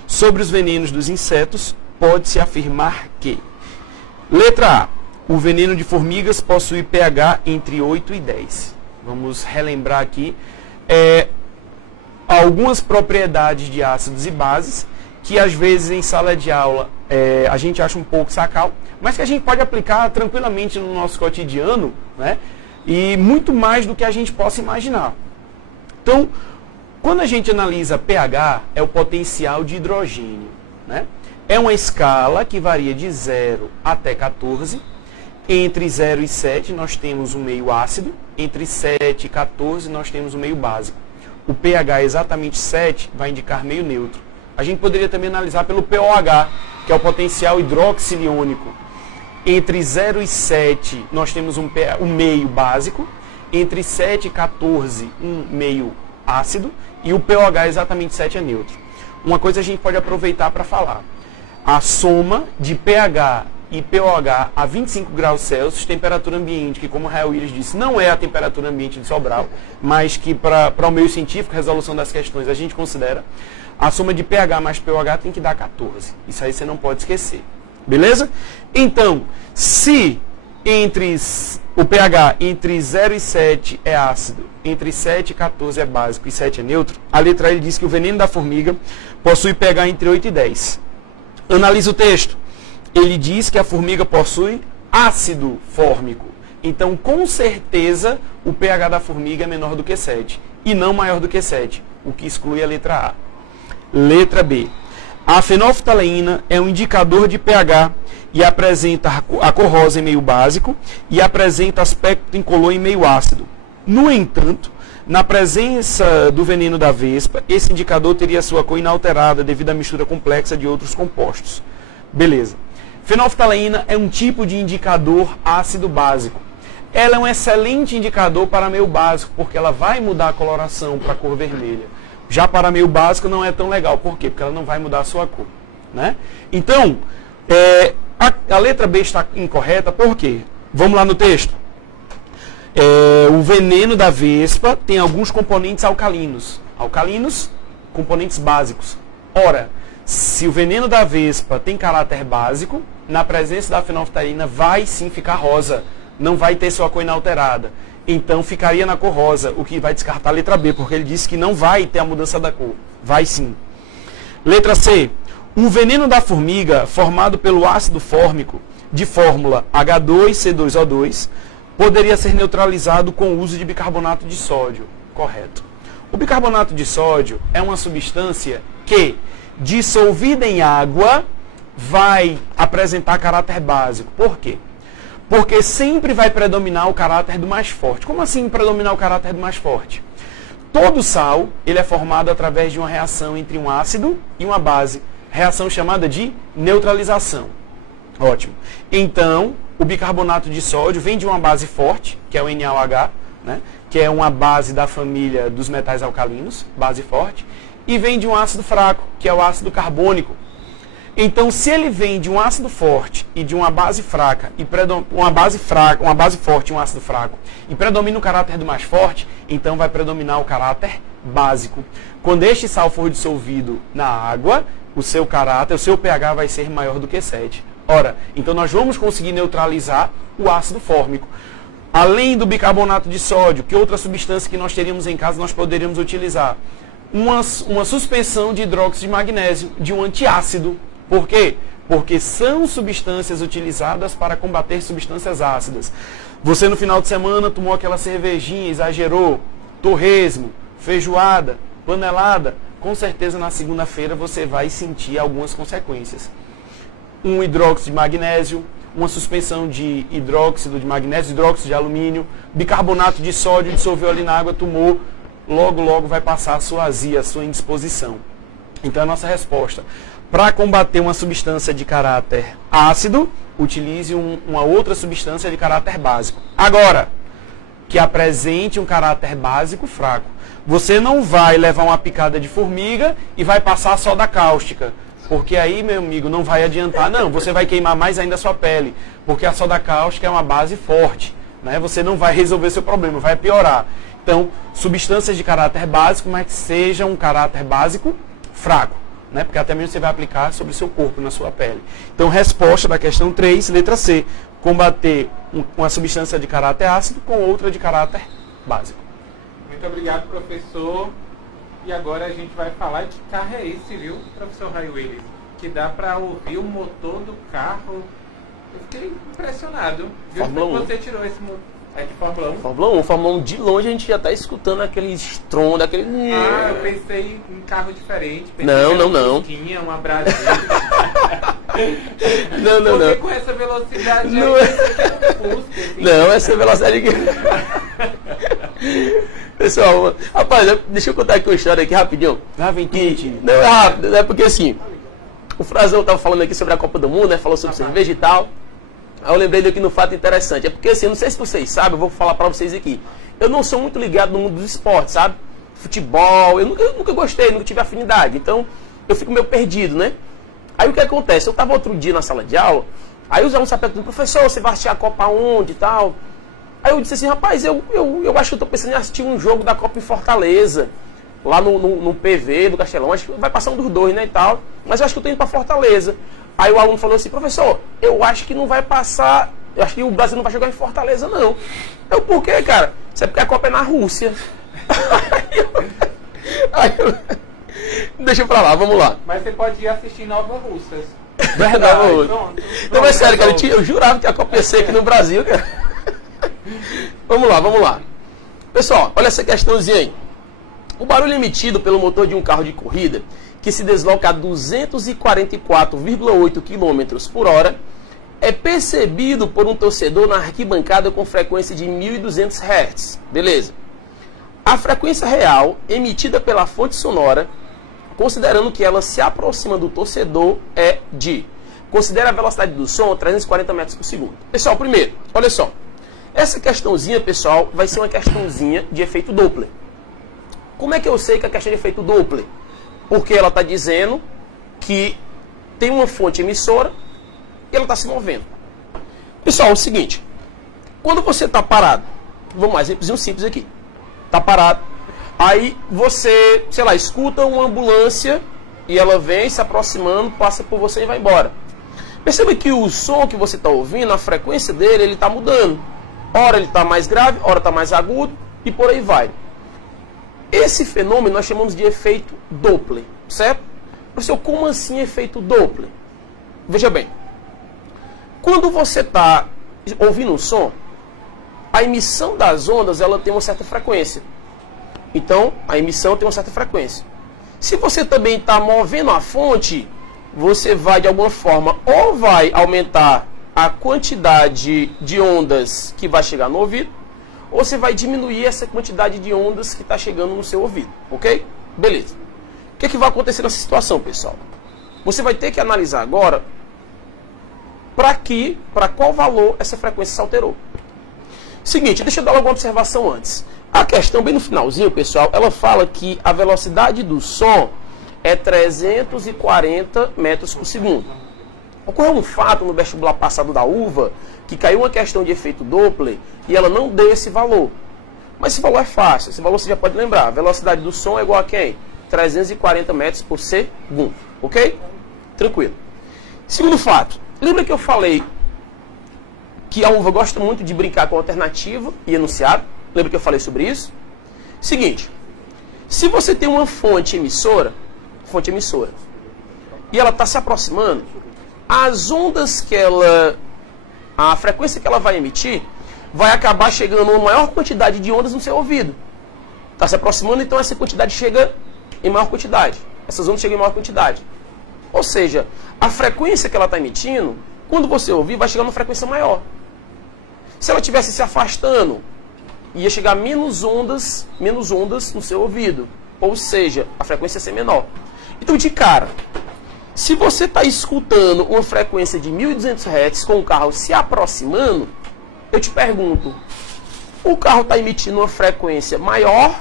Sobre os venenos dos insetos, pode-se afirmar que: letra A. O veneno de formigas possui pH entre 8 e 10. Vamos relembrar aqui algumas propriedades de ácidos e bases, que às vezes em sala de aula a gente acha um pouco sacal, mas que a gente pode aplicar tranquilamente no nosso cotidiano, né? E muito mais do que a gente possa imaginar. Então, quando a gente analisa pH, é o potencial de hidrogênio, né? É uma escala que varia de 0 até 14. Entre 0 e 7 nós temos um meio ácido, entre 7 e 14 nós temos um meio básico. O pH exatamente 7 vai indicar meio neutro. A gente poderia também analisar pelo pOH, que é o potencial hidroxiliônico. Entre 0 e 7 nós temos um meio básico, entre 7 e 14 um meio ácido, e o pOH exatamente 7 é neutro. Uma coisa a gente pode aproveitar para falar: a soma de pH e pOH a 25 graus Celsius, temperatura ambiente, que como o Rael Willis disse, não é a temperatura ambiente de Sobral, mas que para o meio científico, resolução das questões, a gente considera. A soma de pH mais pOH tem que dar 14. Isso aí você não pode esquecer. Beleza? Então, se o pH entre 0 e 7 é ácido, entre 7 e 14 é básico e 7 é neutro, a letra A ele diz que o veneno da formiga possui pH entre 8 e 10. Analisa o texto. Ele diz que a formiga possui ácido fórmico. Então, com certeza, o pH da formiga é menor do que 7 e não maior do que 7, o que exclui a letra A. Letra B. A fenolftaleína é um indicador de pH e apresenta a cor rosa em meio básico e apresenta aspecto incolor em meio ácido. No entanto, na presença do veneno da vespa, esse indicador teria sua cor inalterada devido à mistura complexa de outros compostos. Beleza. Fenolftaleína é um tipo de indicador ácido básico. Ela é um excelente indicador para meio básico, porque ela vai mudar a coloração para a cor vermelha. Já para meio básico não é tão legal. Por quê? Porque ela não vai mudar a sua cor. Né? Então, a letra B está incorreta, por quê? Vamos lá no texto. O veneno da vespa tem alguns componentes alcalinos. Alcalinos, componentes básicos. Ora, se o veneno da vespa tem caráter básico, na presença da fenolftaleína vai sim ficar rosa. Não vai ter sua cor inalterada. então ficaria na cor rosa, o que vai descartar a letra B, porque ele disse que não vai ter a mudança da cor. Vai sim. Letra C. O veneno da formiga, formado pelo ácido fórmico de fórmula H2C2O2, poderia ser neutralizado com o uso de bicarbonato de sódio. Correto. O bicarbonato de sódio é uma substância que, dissolvida em água, vai apresentar caráter básico. Por quê? Porque sempre vai predominar o caráter do mais forte. Como assim predominar o caráter do mais forte? Todo sal ele é formado através de uma reação entre um ácido e uma base. Reação chamada de neutralização. Ótimo. Então, o bicarbonato de sódio vem de uma base forte, que é o NaOH, né? Que é uma base da família dos metais alcalinos, base forte, e vem de um ácido fraco, que é o ácido carbônico. Então, se ele vem de um ácido forte e de uma base fraca, uma base forte e um ácido fraco, e predomina o caráter do mais forte, então vai predominar o caráter básico. Quando este sal for dissolvido na água, o seu caráter, o seu pH vai ser maior do que 7. Ora, então nós vamos conseguir neutralizar o ácido fórmico. Além do bicarbonato de sódio, que outra substância que nós teríamos em casa nós poderíamos utilizar? Uma suspensão de hidróxido de magnésio, de um antiácido. Por quê? Porque são substâncias utilizadas para combater substâncias ácidas. Você no final de semana tomou aquela cervejinha, exagerou, torresmo, feijoada, panelada, com certeza na segunda-feira você vai sentir algumas consequências. Um hidróxido de magnésio, uma suspensão de hidróxido de magnésio, hidróxido de alumínio, bicarbonato de sódio, dissolveu ali na água, tomou, logo vai passar a sua azia, a sua indisposição. Então a nossa resposta, para combater uma substância de caráter ácido, utilize uma outra substância de caráter básico. Agora, que apresente um caráter básico fraco. Você não vai levar uma picada de formiga e vai passar soda cáustica. Porque aí, meu amigo, não vai adiantar. Não, você vai queimar mais ainda a sua pele. Porque a soda cáustica é uma base forte. Né? Você não vai resolver seu problema, vai piorar. Então, substâncias de caráter básico, mas que sejam um caráter básico fraco. Né? Porque até mesmo você vai aplicar sobre o seu corpo, na sua pele. Então, resposta da questão 3, letra C. Combater uma substância de caráter ácido com outra de caráter básico. Muito obrigado, professor. E agora a gente vai falar de carro é esse, viu, professor Ray Willis? Que dá para ouvir o motor do carro. Eu fiquei impressionado. Viu que você tirou esse motor? É de Fórmula 1? Fórmula 1, de longe a gente já está escutando aquele estrondo, aquele... Ah, eu pensei em carro diferente. Não. Uma Brasília. Não. Porque com essa velocidade não aí, você quer um Fusca, assim. Não, essa velocidade aqui... Pessoal, rapaz, deixa eu contar aqui uma história aqui rapidinho. Não, é rápido, é porque assim, o Frazão estava falando aqui sobre a Copa do Mundo, né? Falou sobre cerveja e tal. Aí eu lembrei daqui no fato interessante. É porque assim, não sei se vocês sabem, eu vou falar pra vocês aqui. Eu não sou muito ligado no mundo dos esportes, sabe? Futebol, eu nunca gostei, nunca tive afinidade. Então, eu fico meio perdido, né? Aí o que acontece? Eu tava outro dia na sala de aula, aí os alunos perguntam, professor, você vai assistir a Copa onde e tal? Aí eu disse assim, rapaz, eu acho que eu tô pensando em assistir um jogo da Copa em Fortaleza, lá no PV do Castelão. Acho que vai passar um dos dois, né, e tal. Mas eu acho que eu tô indo pra Fortaleza. Aí o aluno falou assim, professor, eu acho que não vai passar, eu acho que o Brasil não vai jogar em Fortaleza, não. Eu, por quê, cara? Isso é porque a Copa é na Rússia. Deixa pra lá, vamos lá. Mas você pode ir assistir Nova Russas. Verdade. Não, é sério, cara, eu jurava que a Copa ia ser aqui no Brasil, cara. Vamos lá. Pessoal, olha essa questãozinha aí. O barulho emitido pelo motor de um carro de corrida que se desloca a 244,8 km por hora é percebido por um torcedor na arquibancada com frequência de 1.200 Hz. Beleza. A frequência real emitida pela fonte sonora, considerando que ela se aproxima do torcedor, é de... Considera a velocidade do som 340 metros por segundo. Pessoal, primeiro, olha só. Essa questãozinha, pessoal, vai ser uma questãozinha de efeito Doppler. Como é que eu sei que a questão de efeito Doppler? Porque ela está dizendo que tem uma fonte emissora e ela está se movendo. Pessoal, é o seguinte. Quando você está parado, vamos lá, exemplozinho simples aqui. Está parado. Aí você, sei lá, escuta uma ambulância e ela vem se aproximando, passa por você e vai embora. Perceba que o som que você está ouvindo, a frequência dele, ele está mudando. Ora ele está mais grave, ora está mais agudo e por aí vai. Esse fenômeno nós chamamos de efeito Doppler, certo? Professor, como assim efeito Doppler? Veja bem, quando você está ouvindo um som, a emissão das ondas ela tem uma certa frequência. Então, a emissão tem uma certa frequência. Se você também está movendo a fonte, você vai de alguma forma ou vai aumentar a quantidade de ondas que vai chegar no ouvido, ou você vai diminuir essa quantidade de ondas que está chegando no seu ouvido, ok? Beleza. O que vai acontecer nessa situação, pessoal? Você vai ter que analisar agora para qual valor essa frequência se alterou. Seguinte, deixa eu dar alguma observação antes. A questão, bem no finalzinho, pessoal, ela fala que a velocidade do som é 340 metros por segundo. Ocorreu um fato no vestibular passado da UVA, que caiu uma questão de efeito Doppler e ela não deu esse valor. Mas esse valor é fácil, esse valor você já pode lembrar. A velocidade do som é igual a quem? 340 metros por segundo, ok? Tranquilo. Segundo fato, lembra que eu falei que a UVA gosta muito de brincar com alternativa e enunciado? Lembra que eu falei sobre isso? Seguinte, se você tem uma fonte emissora, e ela está se aproximando, as ondas que a frequência que ela vai emitir, vai acabar chegando uma maior quantidade de ondas no seu ouvido. Está se aproximando, então essa quantidade chega em maior quantidade. Essas ondas chegam em maior quantidade. Ou seja, a frequência que ela está emitindo, quando você ouvir, vai chegar numa frequência maior. Se ela estivesse se afastando, ia chegar menos ondas no seu ouvido. Ou seja, a frequência ia ser menor. Então, de cara, se você está escutando uma frequência de 1.200 Hz com o carro se aproximando, eu te pergunto, o carro está emitindo uma frequência maior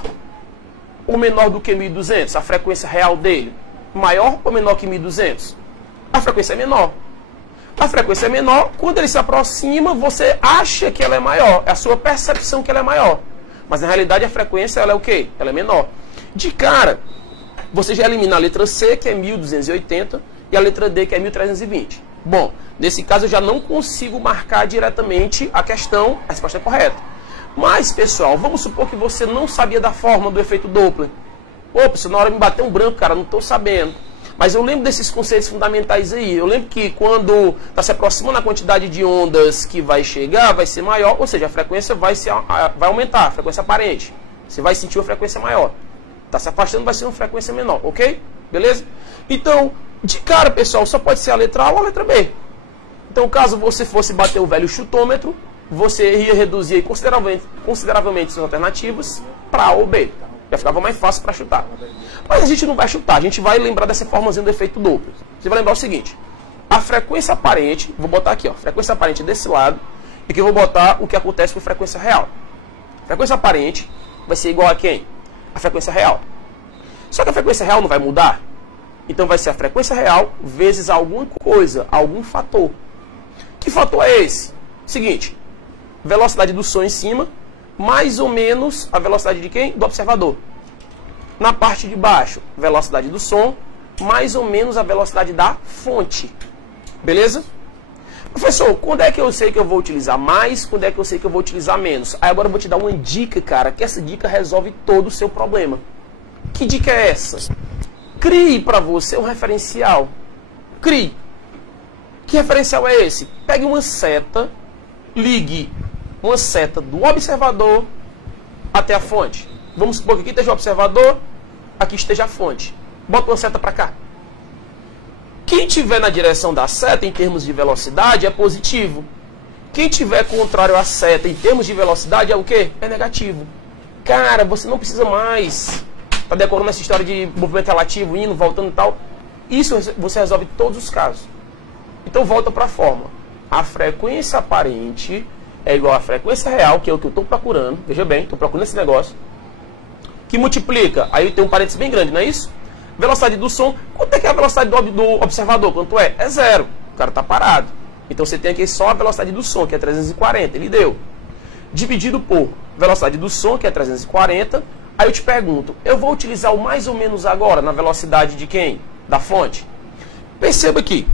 ou menor do que 1.200? A frequência real dele, maior ou menor que 1.200? A frequência é menor. A frequência é menor, quando ele se aproxima, você acha que ela é maior. É a sua percepção que ela é maior. Mas na realidade a frequência ela é o quê? Ela é menor. De cara, você já elimina a letra C, que é 1.280, e a letra D, que é 1.320. Bom, nesse caso eu já não consigo marcar diretamente a questão, a resposta é correta. Mas, pessoal, vamos supor que você não sabia da forma do efeito Doppler. Opa, na hora me bateu um branco, cara, não estou sabendo. Mas eu lembro desses conceitos fundamentais aí. Eu lembro que quando está se aproximando a quantidade de ondas que vai chegar, vai ser maior, ou seja, a frequência vai aumentar, a frequência aparente. Você vai sentir uma frequência maior. Está se afastando, vai ser uma frequência menor, ok? Beleza? Então, de cara, pessoal, só pode ser a letra A ou a letra B. Então, caso você fosse bater o velho chutômetro, você ia reduzir aí consideravelmente suas alternativas para A ou B. Já ficava mais fácil para chutar. Mas a gente não vai chutar, a gente vai lembrar dessa formazinha do efeito Doppler. Você vai lembrar o seguinte, a frequência aparente, vou botar aqui, ó, frequência aparente desse lado, e que eu vou botar o que acontece com a frequência real. A frequência aparente vai ser igual a quem? A frequência real. Só que a frequência real não vai mudar. Então vai ser a frequência real vezes alguma coisa, algum fator. Que fator é esse? Seguinte, velocidade do som em cima, mais ou menos a velocidade de quem? Do observador. Na parte de baixo, velocidade do som, mais ou menos a velocidade da fonte. Beleza? Professor, quando é que eu sei que eu vou utilizar mais? Quando é que eu sei que eu vou utilizar menos? Aí agora eu vou te dar uma dica, cara, que essa dica resolve todo o seu problema. Que dica é essa? Crie para você um referencial. Crie. Que referencial é esse? Pegue uma seta, ligue uma seta do observador até a fonte. Vamos supor que aqui esteja o observador, aqui esteja a fonte. Bota uma seta para cá. Quem tiver na direção da seta em termos de velocidade é positivo. Quem tiver contrário à seta em termos de velocidade é o quê? É negativo. Cara, você não precisa mais tá decorando essa história de movimento relativo, indo, voltando e tal. Isso você resolve todos os casos. Então volta para a forma. A frequência aparente é igual à frequência real, que é o que eu estou procurando. Veja bem, estou procurando esse negócio. Que multiplica, aí tem um parênteses bem grande, não é isso? Velocidade do som, quanto é que é a velocidade do observador? Quanto é? É zero. O cara está parado. Então você tem aqui só a velocidade do som, que é 340. Ele deu. Dividido por velocidade do som, que é 340. Aí eu te pergunto, eu vou utilizar o mais ou menos agora na velocidade de quem? Da fonte? Perceba aqui.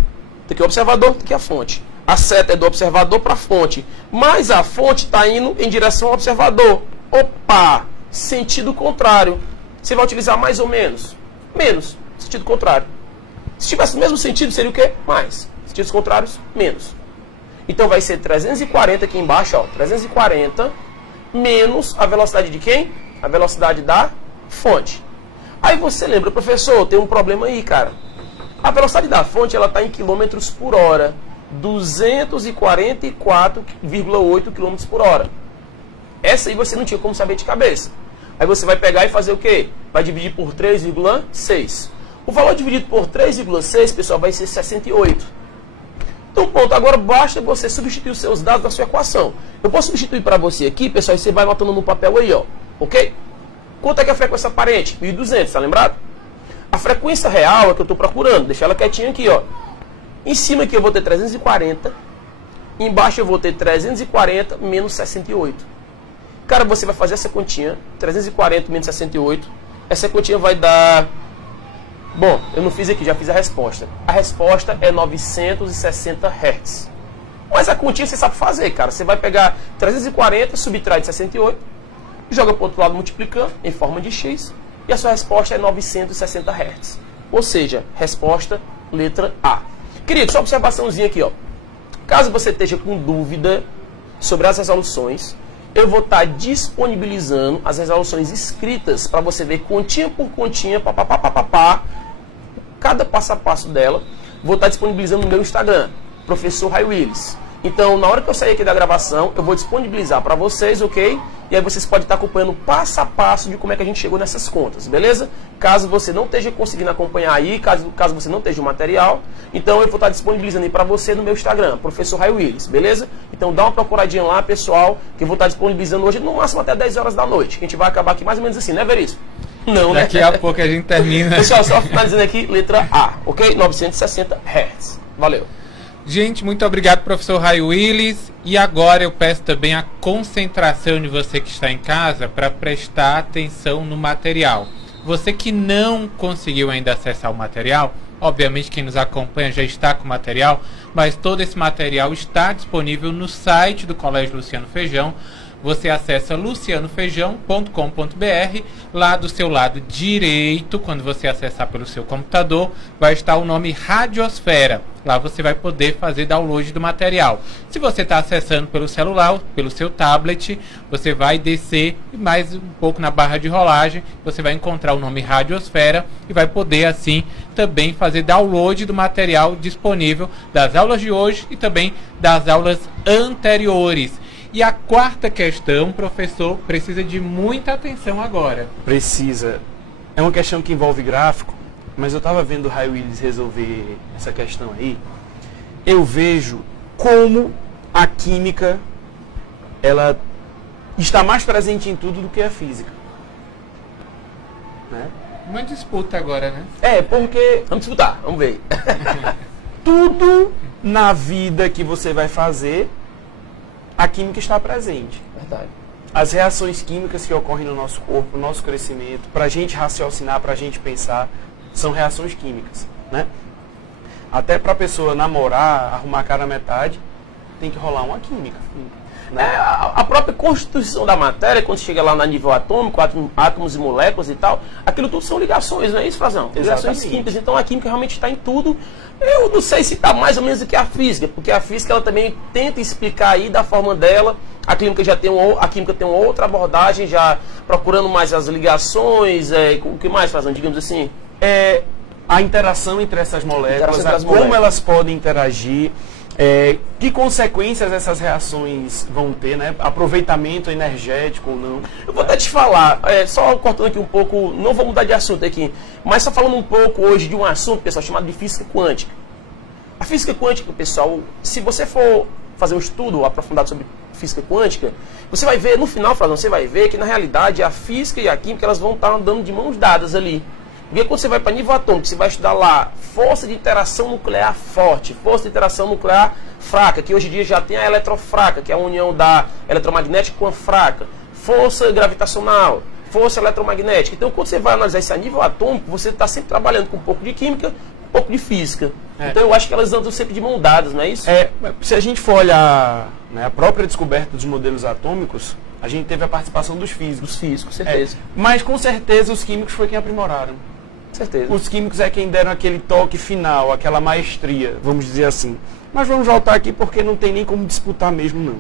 Tem aqui o observador, tem aqui a fonte. A seta é do observador para a fonte, mas a fonte está indo em direção ao observador. Opa! Sentido contrário. Você vai utilizar mais ou menos? Menos. Sentido contrário. Se tivesse o mesmo sentido, seria o quê? Mais. Sentidos contrários, menos. Então vai ser 340 aqui embaixo, ó. 340 menos a velocidade de quem? A velocidade da fonte. Aí você lembra, professor, tem um problema aí, cara. A velocidade da fonte, ela está em quilômetros por hora. 244,8 km por hora. Essa aí você não tinha como saber de cabeça. Aí você vai pegar e fazer o quê? Vai dividir por 3,6. O valor dividido por 3,6, pessoal, vai ser 68. Então, pronto, agora basta você substituir os seus dados na sua equação. Eu posso substituir para você aqui, pessoal, e você vai anotando no papel aí, ó. Ok? Quanto é que é a frequência aparente? 1.200, tá lembrado? A frequência real é que eu estou procurando. Deixa ela quietinha aqui, ó. Em cima aqui eu vou ter 340. Embaixo eu vou ter 340 menos 68. Cara, você vai fazer essa continha. 340 menos 68. Essa continha vai dar... Bom, eu não fiz aqui, já fiz a resposta. A resposta é 960 Hz. Mas a continha você sabe fazer, cara. Você vai pegar 340, subtrai de 68, joga para o outro lado multiplicando em forma de X. E a sua resposta é 960 Hz. Ou seja, resposta letra A. Querido, só observaçãozinha aqui, ó. Caso você esteja com dúvida sobre as resoluções, eu vou estar disponibilizando as resoluções escritas para você ver continha por continha, cada passo a passo dela. Vou estar disponibilizando no meu Instagram, Professor Ray Willis. Então, na hora que eu sair aqui da gravação, eu vou disponibilizar para vocês, ok? E aí vocês podem estar acompanhando passo a passo de como é que a gente chegou nessas contas, beleza? Caso você não esteja conseguindo acompanhar aí, caso você não esteja o material, então eu vou estar disponibilizando aí para você no meu Instagram, Professor Ray Willis, beleza? Então dá uma procuradinha lá, pessoal, que eu vou estar disponibilizando hoje no máximo até 10 horas da noite. Que a gente vai acabar aqui mais ou menos assim, né, Veríssimo? Não, né? Daqui a pouco a gente termina. Pessoal, só finalizando aqui, letra A, ok? 960 Hz. Valeu. Gente, muito obrigado, professor Ray Willis. E agora eu peço também a concentração de você que está em casa para prestar atenção no material. Você que não conseguiu ainda acessar o material, obviamente quem nos acompanha já está com o material, mas todo esse material está disponível no site do Colégio Luciano Feijão. Você acessa lucianofeijão.com.br. Lá do seu lado direito, quando você acessar pelo seu computador, vai estar o nome Radiosfera. Lá você vai poder fazer download do material. Se você está acessando pelo celular, pelo seu tablet, você vai descer mais um pouco na barra de rolagem, você vai encontrar o nome Radiosfera e vai poder assim também fazer download do material disponível das aulas de hoje e também das aulas anteriores. E a quarta questão, professor, precisa de muita atenção agora. Precisa. É uma questão que envolve gráfico, mas eu estava vendo o Ray Willis resolver essa questão aí. Eu vejo como a química ela está mais presente em tudo do que a física. Né? Uma disputa agora, né? É, porque... Vamos disputar, vamos ver. Tudo na vida que você vai fazer, a química está presente. Verdade. As reações químicas que ocorrem no nosso corpo, no nosso crescimento, para a gente raciocinar, para a gente pensar, são reações químicas, né? Até para a pessoa namorar, arrumar a cara na metade, tem que rolar uma química. Né? A própria constituição da matéria, quando chega lá no nível atômico, átomos e moléculas e tal, aquilo tudo são ligações, não é isso, Frazão? Ligações químicas. Então a química realmente está em tudo. Eu não sei se está mais ou menos do que a física, porque a física ela também tenta explicar aí da forma dela. A química tem uma outra abordagem, já procurando mais as ligações, o que mais, Frazão, digamos assim? A interação entre essas moléculas, como elas podem interagir, que consequências essas reações vão ter, né? Aproveitamento energético ou não. Eu vou até te falar, só cortando aqui um pouco, não vou mudar de assunto aqui, mas só falando um pouco hoje de um assunto, pessoal, chamado de física quântica. A física quântica, pessoal, se você for fazer um estudo aprofundado sobre física quântica, você vai ver, no final, Frazão, você vai ver que na realidade a física e a química elas vão estar andando de mãos dadas ali. Porque quando você vai para nível atômico, você vai estudar lá força de interação nuclear forte, força de interação nuclear fraca, que hoje em dia já tem a eletrofraca, que é a união da eletromagnética com a fraca, força gravitacional, força eletromagnética. Então, quando você vai analisar isso a nível atômico, você está sempre trabalhando com um pouco de química, um pouco de física. Então eu acho que elas andam sempre de mão dadas, não é isso? Se a gente for olhar, né, a própria descoberta dos modelos atômicos, a gente teve a participação dos físicos. Dos físicos, certeza. Mas com certeza os químicos foi quem aprimoraram. Certeza. Os químicos é quem deram aquele toque final, aquela maestria, vamos dizer assim. Mas vamos voltar aqui porque não tem nem como disputar mesmo, não.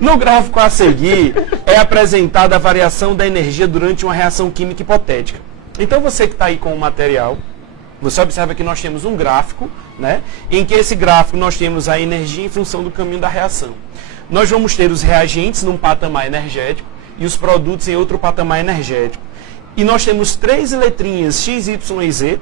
No gráfico a seguir, é apresentada a variação da energia durante uma reação química hipotética. Então você que está aí com o material, você observa que nós temos um gráfico, né, em que esse gráfico nós temos a energia em função do caminho da reação. Nós vamos ter os reagentes num patamar energético e os produtos em outro patamar energético. E nós temos 3 letrinhas X, Y e Z,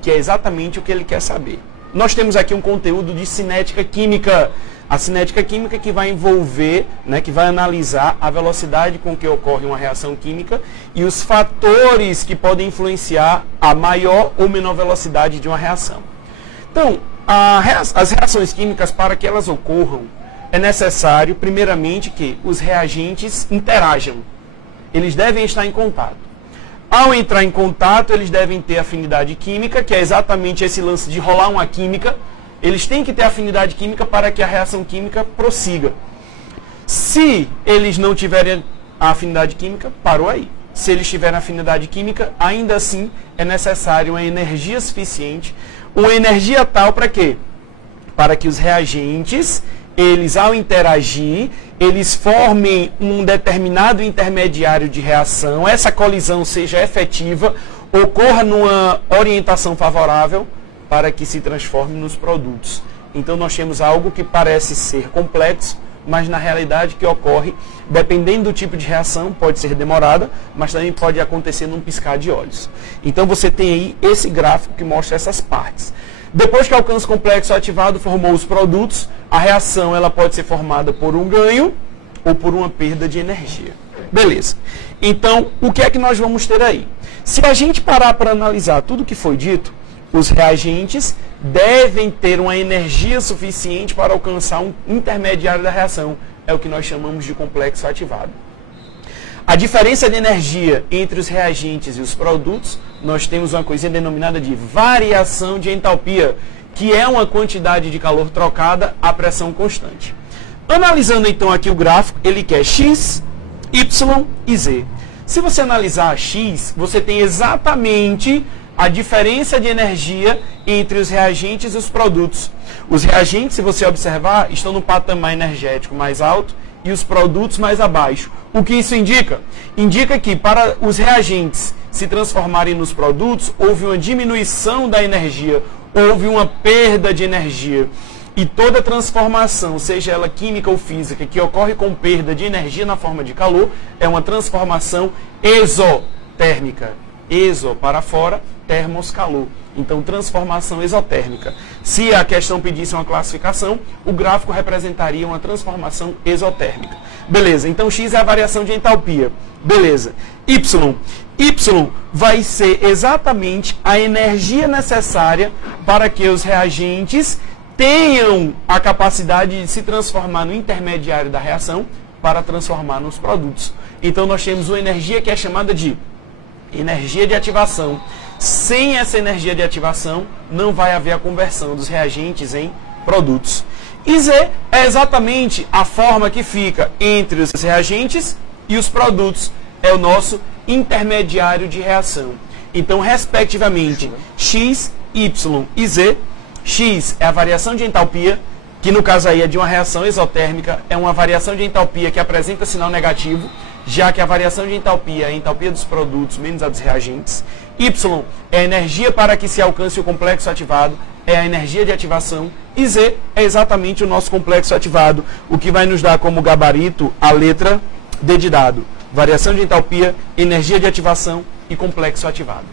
que é exatamente o que ele quer saber. Nós temos aqui um conteúdo de cinética química. A cinética química que vai envolver, né, que vai analisar a velocidade com que ocorre uma reação química e os fatores que podem influenciar a maior ou menor velocidade de uma reação. Então, as reações químicas, para que elas ocorram, é necessário, primeiramente, que os reagentes interajam. Eles devem estar em contato. Ao entrar em contato, eles devem ter afinidade química, que é exatamente esse lance de rolar uma química. Eles têm que ter afinidade química para que a reação química prossiga. Se eles não tiverem a afinidade química, parou aí. Se eles tiverem afinidade química, ainda assim é necessário uma energia suficiente. Uma energia tal para quê? Para que os reagentes, eles ao interagir, eles formem um determinado intermediário de reação, essa colisão seja efetiva, ocorra numa orientação favorável para que se transforme nos produtos. Então nós temos algo que parece ser complexo, mas na realidade que ocorre, dependendo do tipo de reação, pode ser demorada, mas também pode acontecer num piscar de olhos. Então você tem aí esse gráfico que mostra essas partes. Depois que alcança o complexo ativado, formou os produtos, a reação ela pode ser formada por um ganho ou por uma perda de energia. Beleza. Então, o que é que nós vamos ter aí? Se a gente parar para analisar tudo que foi dito, os reagentes devem ter uma energia suficiente para alcançar um intermediário da reação. É o que nós chamamos de complexo ativado. A diferença de energia entre os reagentes e os produtos, nós temos uma coisinha denominada de variação de entalpia, que é uma quantidade de calor trocada a pressão constante. Analisando então aqui o gráfico, ele quer X, Y e Z. Se você analisar X, você tem exatamente a diferença de energia entre os reagentes e os produtos. Os reagentes, se você observar, estão no patamar energético mais alto e os produtos mais abaixo. O que isso indica? Indica que para os reagentes se transformarem nos produtos, houve uma diminuição da energia, houve uma perda de energia. E toda transformação, seja ela química ou física, que ocorre com perda de energia na forma de calor, é uma transformação exotérmica. Exo para fora, termos calor. Então, transformação exotérmica. Se a questão pedisse uma classificação, o gráfico representaria uma transformação exotérmica. Beleza, então X é a variação de entalpia. Beleza. Y. Y vai ser exatamente a energia necessária para que os reagentes tenham a capacidade de se transformar no intermediário da reação para transformar nos produtos. Então, nós temos uma energia que é chamada de energia de ativação. Sem essa energia de ativação, não vai haver a conversão dos reagentes em produtos. E Z é exatamente a forma que fica entre os reagentes e os produtos. É o nosso intermediário de reação. Então, respectivamente, X, Y e Z. X é a variação de entalpia, que no caso aí é de uma reação exotérmica, é uma variação de entalpia que apresenta sinal negativo, já que a variação de entalpia é a entalpia dos produtos menos a dos reagentes. Y é a energia para que se alcance o complexo ativado, é a energia de ativação. E Z é exatamente o nosso complexo ativado, o que vai nos dar como gabarito a letra D de dado. Variação de entalpia, energia de ativação e complexo ativado.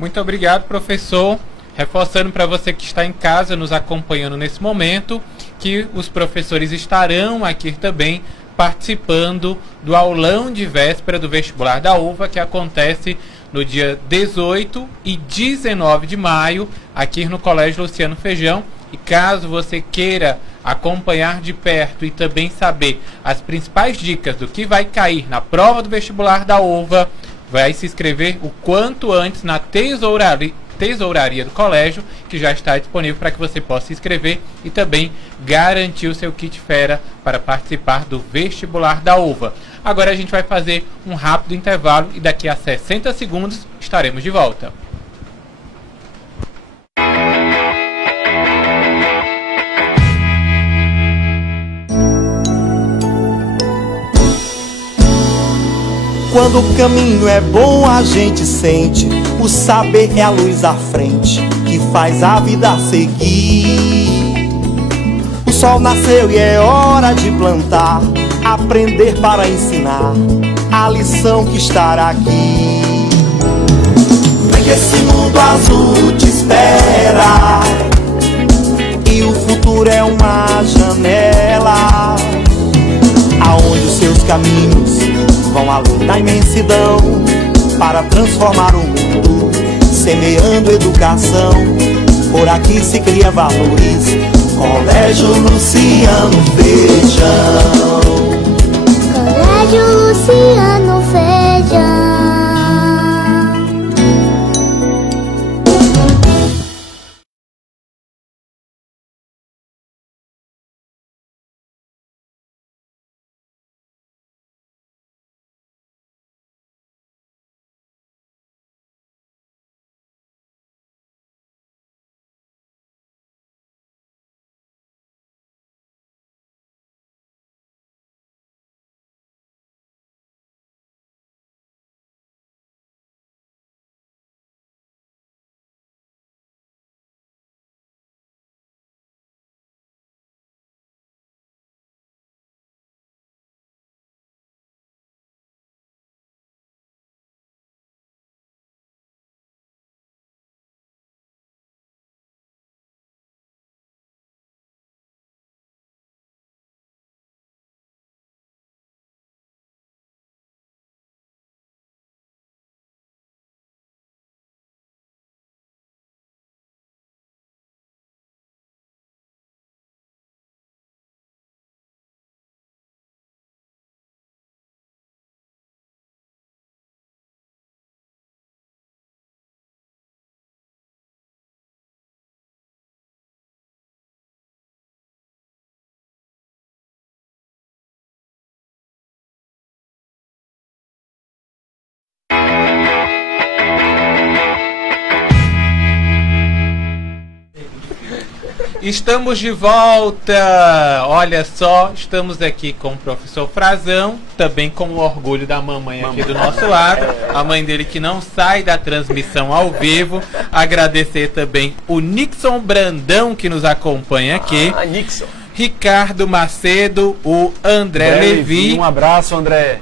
Muito obrigado, professor. Reforçando para você que está em casa nos acompanhando nesse momento, que os professores estarão aqui também participando do aulão de véspera do vestibular da UVA, que acontece no dia 18 e 19 de maio, aqui no Colégio Luciano Feijão. E caso você queira acompanhar de perto e também saber as principais dicas do que vai cair na prova do vestibular da UVA, vai se inscrever o quanto antes na Tesouraria do Colégio, que já está disponível para que você possa se inscrever e também garantir o seu kit fera para participar do vestibular da UVA. Agora a gente vai fazer um rápido intervalo e daqui a 60 segundos estaremos de volta. Quando o caminho é bom a gente sente, o saber é a luz à frente que faz a vida seguir. O sol nasceu e é hora de plantar, aprender para ensinar a lição que está aqui. Vem que esse mundo azul te espera e o futuro é uma janela aonde os seus caminhos vão além da imensidão para transformar o mundo, semeando educação. Por aqui se cria valores, Colégio Luciano Feijão. Colégio Luciano Feijão. Estamos de volta! Olha só, estamos aqui com o professor Frazão, também com o orgulho da mamãe aqui do nosso lado, a mãe dele que não sai da transmissão ao vivo. Agradecer também o Nixon Brandão que nos acompanha aqui. Nixon. Ricardo Macedo, o André Levi. Um abraço, André.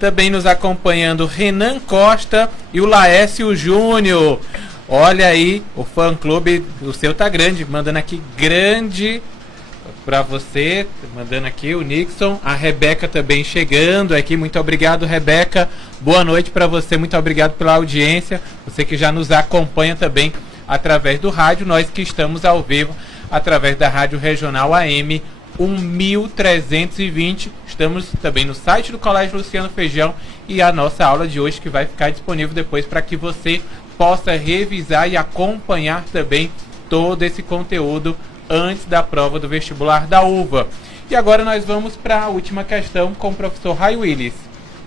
Também nos acompanhando Renan Costa e o Laércio Júnior. Olha aí, o fã-clube, o seu tá grande, mandando aqui grande pra você, mandando aqui o Nixon, a Rebeca também chegando aqui, muito obrigado, Rebeca, boa noite pra você, muito obrigado pela audiência, você que já nos acompanha também através do rádio, nós que estamos ao vivo através da Rádio Regional AM 1320, estamos também no site do Colégio Luciano Feijão e a nossa aula de hoje que vai ficar disponível depois para que você possa revisar e acompanhar também todo esse conteúdo antes da prova do vestibular da UVA. E agora nós vamos para a última questão com o professor Ray Willis.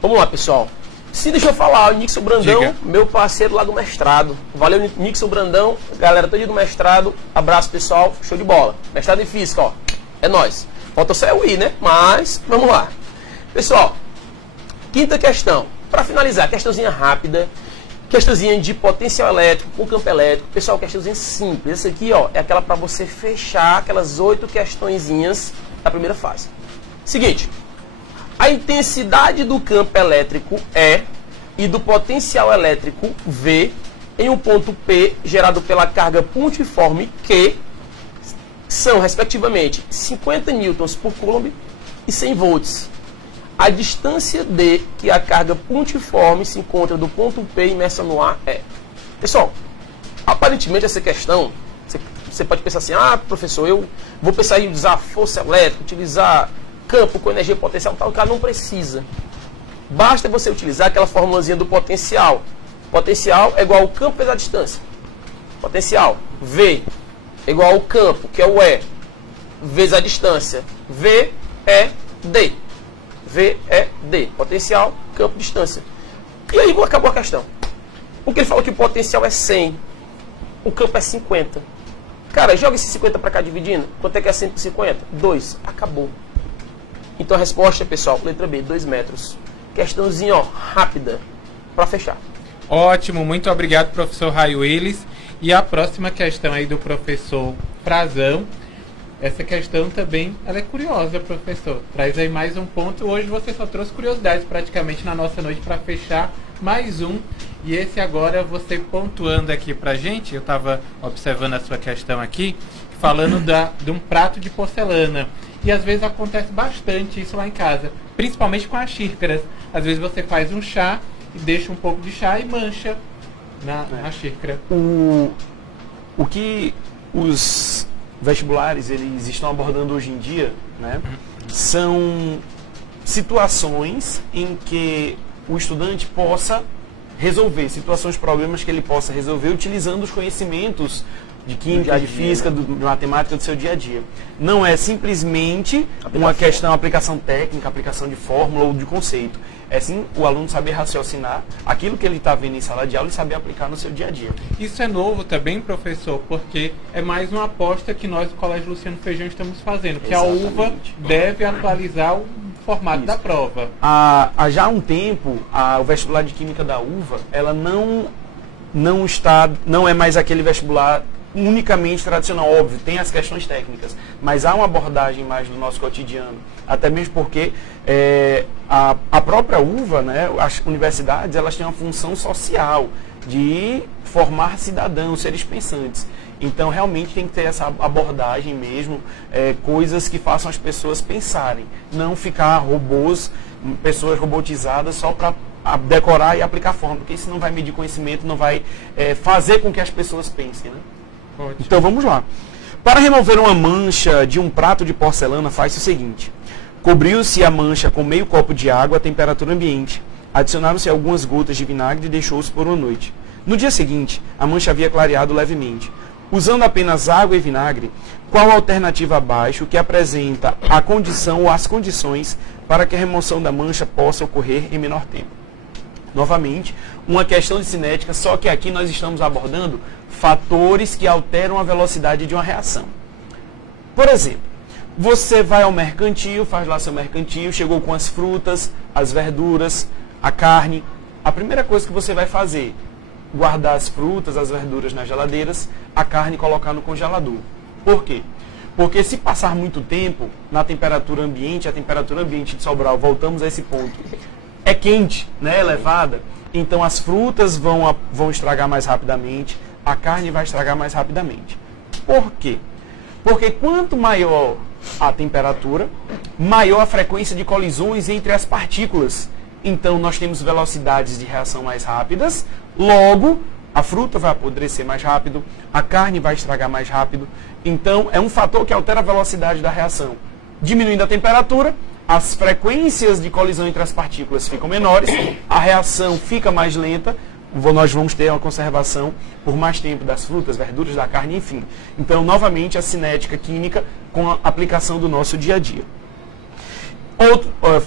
Vamos lá, pessoal. Sim, deixa eu falar, o Nixon Brandão, Diga. meu parceiro lá do mestrado. Valeu, Nixon Brandão, galera toda do mestrado. Abraço, pessoal, show de bola. Mestrado em Física, ó, é nóis. Falta só o I, né? Mas, vamos lá. Pessoal, quinta questão. Para finalizar, questãozinha rápida. Questãozinha de potencial elétrico com campo elétrico. Pessoal, questãozinha simples. Essa aqui, ó, é aquela para você fechar aquelas 8 questõezinhas da primeira fase. Seguinte, a intensidade do campo elétrico E e do potencial elétrico V em um ponto P gerado pela carga pontiforme Q são, respectivamente, 50 newtons por coulomb e 100 volts. A distância D que a carga pontiforme se encontra do ponto P imersa no ar é... Pessoal, aparentemente essa questão, você pode pensar assim, ah, professor, eu vou pensar em usar força elétrica, utilizar campo com energia potencial, tal, cara, não precisa. Basta você utilizar aquela formulazinha do potencial. Potencial é igual ao campo vezes a distância. potencial. V igual ao campo, que é o E, vezes a distância. V é D. V é D. Potencial, campo, distância. E aí acabou a questão. Porque ele falou que o potencial é 100, o campo é 50. Cara, joga esse 50 para cá dividindo. Quanto é que é 150? 2. Acabou. Então a resposta, pessoal, letra B, 2 metros. Questãozinha, ó, rápida, para fechar. Ótimo, muito obrigado, professor Ray Willis. E a próxima questão aí do professor Frazão. Essa questão também, ela é curiosa, professor. Traz aí mais um ponto. Hoje você só trouxe curiosidades praticamente na nossa noite para fechar mais um. E esse agora você pontuando aqui pra gente. Eu estava observando a sua questão aqui, falando de um prato de porcelana. E às vezes acontece bastante isso lá em casa, principalmente com as xícaras. Às vezes você faz um chá e deixa um pouco de chá e mancha na xícara. O que os vestibulares eles estão abordando hoje em dia, né, são situações em que o estudante possa resolver, situações, problemas que ele possa resolver utilizando os conhecimentos de química, de física, de matemática do seu dia a dia. Não é simplesmente uma questão, aplicação técnica, aplicação de fórmula ou de conceito. É sim o aluno saber raciocinar aquilo que ele está vendo em sala de aula e saber aplicar no seu dia a dia. Isso é novo também, professor, porque é mais uma aposta que nós do Colégio Luciano Feijão estamos fazendo, que Exatamente. a UVA deve atualizar o formato da prova. Há já um tempo, o vestibular de Química da UVA, ela não é mais aquele vestibular unicamente tradicional, óbvio, tem as questões técnicas, mas há uma abordagem mais do nosso cotidiano, até mesmo porque a própria UVA, né, as universidades, elas têm uma função social de formar cidadãos, seres pensantes. Então, realmente tem que ter essa abordagem mesmo, coisas que façam as pessoas pensarem, não ficar robôs, pessoas robotizadas só para decorar e aplicar forma, porque isso não vai medir conhecimento, não vai fazer com que as pessoas pensem, né? Ótimo. Então vamos lá. Para remover uma mancha de um prato de porcelana, faz o seguinte: cobriu-se a mancha com meio copo de água a temperatura ambiente, adicionaram-se algumas gotas de vinagre e deixou-se por uma noite. No dia seguinte, a mancha havia clareado levemente. Usando apenas água e vinagre, qual a alternativa abaixo que apresenta a condição ou as condições para que a remoção da mancha possa ocorrer em menor tempo? Novamente, uma questão de cinética, só que aqui nós estamos abordando fatores que alteram a velocidade de uma reação. Por exemplo, você vai ao mercantil, faz lá seu mercantil, chegou com as frutas, as verduras, a carne. A primeira coisa que você vai fazer, guardar as frutas, as verduras nas geladeiras, a carne colocar no congelador. Por quê? Porque se passar muito tempo na temperatura ambiente, a temperatura ambiente de Sobral, voltamos a esse ponto, é quente, né, elevada, então as frutas vão estragar mais rapidamente, a carne vai estragar mais rapidamente. Por quê? Porque quanto maior a temperatura, maior a frequência de colisões entre as partículas. Então nós temos velocidades de reação mais rápidas, logo a fruta vai apodrecer mais rápido, a carne vai estragar mais rápido. Então é um fator que altera a velocidade da reação. Diminuindo a temperatura, as frequências de colisão entre as partículas ficam menores, a reação fica mais lenta, nós vamos ter uma conservação por mais tempo das frutas, verduras, da carne, enfim. Então, novamente, a cinética química com a aplicação do nosso dia a dia.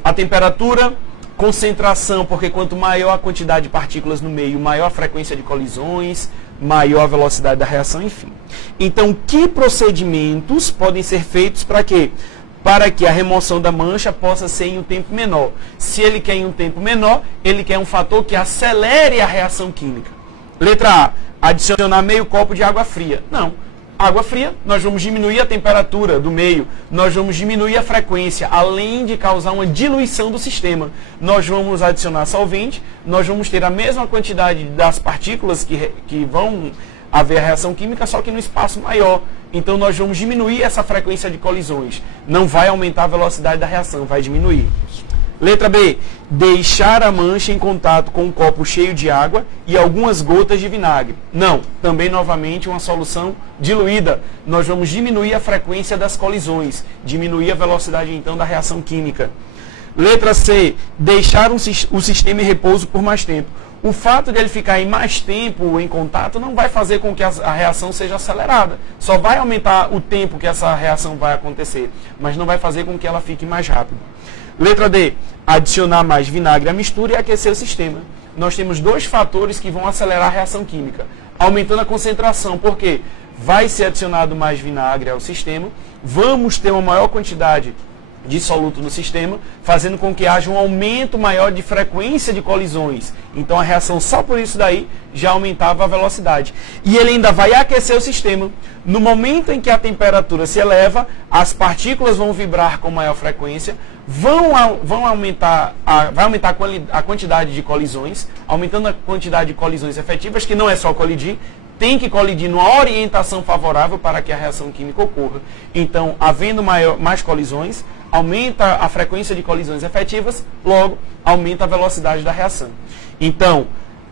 A temperatura, concentração, porque quanto maior a quantidade de partículas no meio, maior a frequência de colisões, maior a velocidade da reação, enfim. Então, que procedimentos podem ser feitos para quê? Para que a remoção da mancha possa ser em um tempo menor. Se ele quer em um tempo menor, ele quer um fator que acelere a reação química. Letra A, adicionar meio copo de água fria. Não. Água fria, nós vamos diminuir a temperatura do meio, nós vamos diminuir a frequência, além de causar uma diluição do sistema. Nós vamos adicionar solvente, nós vamos ter a mesma quantidade das partículas que vão haver a reação química, só que no espaço maior. Então nós vamos diminuir essa frequência de colisões. Não vai aumentar a velocidade da reação, vai diminuir. Letra B, deixar a mancha em contato com um copo cheio de água e algumas gotas de vinagre. Não, também novamente uma solução diluída. Nós vamos diminuir a frequência das colisões, diminuir a velocidade então da reação química. Letra C, deixar o sistema em repouso por mais tempo. O fato de ele ficar em mais tempo em contato não vai fazer com que a reação seja acelerada. Só vai aumentar o tempo que essa reação vai acontecer, mas não vai fazer com que ela fique mais rápida. Letra D, adicionar mais vinagre à mistura e aquecer o sistema. Nós temos dois fatores que vão acelerar a reação química, aumentando a concentração, porque vai ser adicionado mais vinagre ao sistema, vamos ter uma maior quantidade de soluto no sistema, fazendo com que haja um aumento maior de frequência de colisões. Então a reação só por isso daí já aumentava a velocidade. E ele ainda vai aquecer o sistema. No momento em que a temperatura se eleva, as partículas vão vibrar com maior frequência, vai aumentar a quantidade de colisões, aumentando a quantidade de colisões efetivas, que não é só colidir, tem que colidir numa orientação favorável para que a reação química ocorra. Então, havendo mais colisões, aumenta a frequência de colisões efetivas, logo aumenta a velocidade da reação. Então,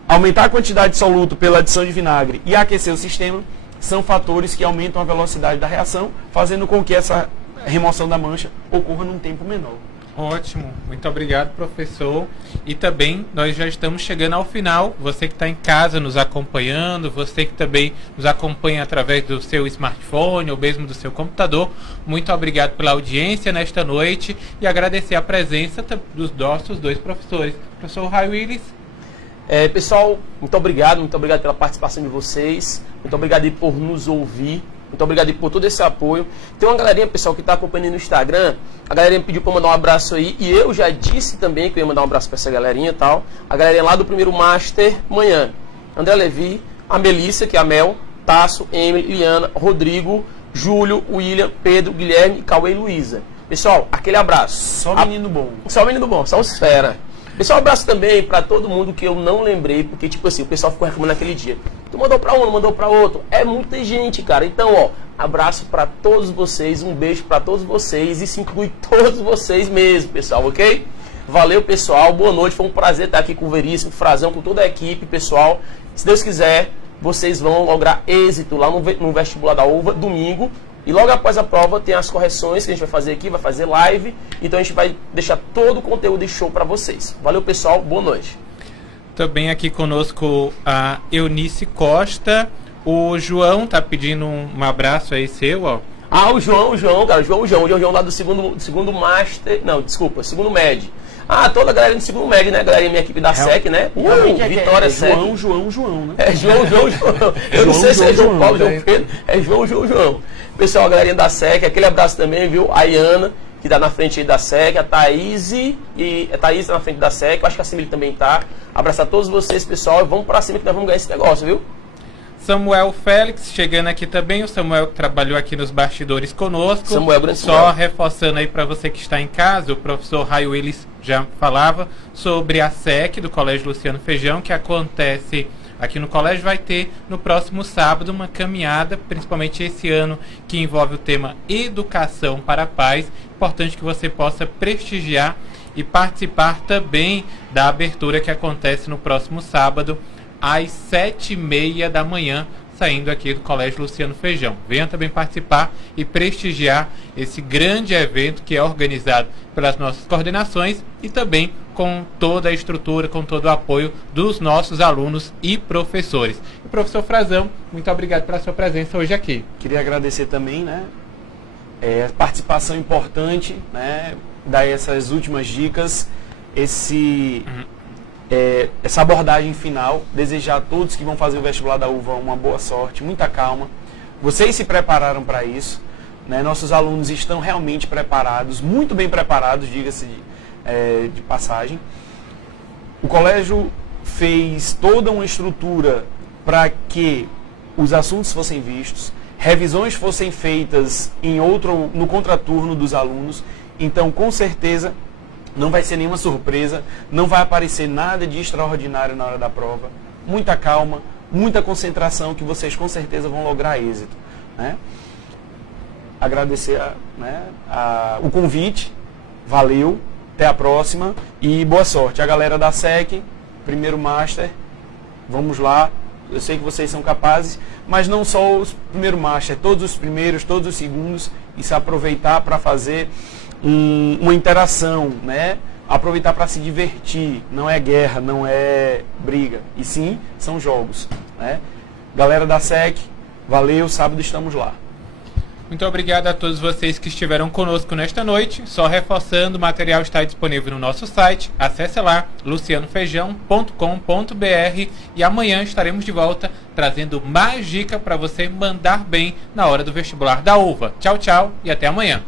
aumentar a quantidade de soluto pela adição de vinagre e aquecer o sistema são fatores que aumentam a velocidade da reação, fazendo com que essa remoção da mancha ocorra num tempo menor. Ótimo, muito obrigado, professor. E também nós já estamos chegando ao final. Você que está em casa nos acompanhando, você que também nos acompanha através do seu smartphone ou mesmo do seu computador, muito obrigado pela audiência nesta noite e agradecer a presença dos nossos dois professores. Professor Ray Willis. Pessoal, muito obrigado pela participação de vocês, muito obrigado por nos ouvir. Muito obrigado por todo esse apoio. Tem uma galerinha, pessoal, que está acompanhando no Instagram. A galerinha pediu para mandar um abraço aí. E eu já disse também que eu ia mandar um abraço para essa galerinha e tal. A galerinha lá do primeiro Master manhã. André Levi, a Melissa, que é a Mel, Tasso, Emily, Liana, Rodrigo, Júlio, William, Pedro, Guilherme, Cauê e Luísa. Pessoal, aquele abraço. Só menino bom. Só menino bom, só os fera. Pessoal, um abraço também para todo mundo que eu não lembrei, porque, tipo assim, o pessoal ficou reclamando naquele dia. Tu mandou para um, não mandou para outro. É muita gente, cara. Então, ó, abraço para todos vocês, um beijo para todos vocês e se inclui todos vocês mesmo, pessoal, ok? Valeu, pessoal. Boa noite. Foi um prazer estar aqui com o Veríssimo, Frazão, com toda a equipe, pessoal. Se Deus quiser, vocês vão lograr êxito lá no vestibular da UVA, domingo. E logo após a prova tem as correções que a gente vai fazer aqui, vai fazer live. Então a gente vai deixar todo o conteúdo de show para vocês. Valeu, pessoal. Boa noite. Também aqui conosco a Eunice Costa. O João tá pedindo um abraço aí seu, ó. Ah, o João, cara. O João lá do segundo Master. Não, desculpa, segundo Med. Ah, toda a galera do segundo Med, né? A galera minha equipe da SEC, né? Vitória SEC. João, né? É João. Eu não sei se é João Paulo, João Pedro. É João. Pessoal, a galerinha da SEC, aquele abraço também, viu? A Iana, que tá na frente aí da SEC, a Thaís tá na frente da SEC, eu acho que a Simile também tá. Abraçar todos vocês, pessoal, e vamos pra cima que nós vamos ganhar esse negócio, viu? Samuel Félix chegando aqui também, o Samuel que trabalhou aqui nos bastidores conosco. Samuel, grande Só Samuel. Reforçando aí para você que está em casa, o professor Ray Willis já falava sobre a SEC do Colégio Luciano Feijão, que acontece aqui no colégio. Vai ter no próximo sábado uma caminhada, principalmente esse ano, que envolve o tema Educação para a Paz. Importante que você possa prestigiar e participar também da abertura que acontece no próximo sábado, às 7h30 da manhã, saindo aqui do Colégio Luciano Feijão. Venha também participar e prestigiar esse grande evento que é organizado pelas nossas coordenações e também com toda a estrutura, com todo o apoio dos nossos alunos e professores. E professor Frazão, muito obrigado pela sua presença hoje aqui. Queria agradecer também, né? A participação importante, né? Dar essas últimas dicas, essa abordagem final, desejar a todos que vão fazer o vestibular da UVA uma boa sorte, muita calma. Vocês se prepararam para isso, né? Nossos alunos estão realmente preparados, muito bem preparados, diga-se de passagem. O colégio fez toda uma estrutura para que os assuntos fossem vistos, revisões fossem feitas no contraturno dos alunos. Então, com certeza, não vai ser nenhuma surpresa, não vai aparecer nada de extraordinário na hora da prova. Muita calma, muita concentração, que vocês com certeza vão lograr êxito, né? Agradecer o convite, valeu, até a próxima e boa sorte. A galera da SEC, primeiro Master, vamos lá. Eu sei que vocês são capazes, mas não só os primeiro Master, todos os primeiros, todos os segundos, e se aproveitar para fazer uma interação, né, aproveitar para se divertir. Não é guerra, não é briga. E sim, são jogos. Né? Galera da SEC, valeu, sábado estamos lá. Muito obrigado a todos vocês que estiveram conosco nesta noite. Só reforçando, o material está disponível no nosso site. Acesse lá, lucianofeijão.com.br, e amanhã estaremos de volta trazendo mais dica para você mandar bem na hora do vestibular da UVA. Tchau, tchau e até amanhã.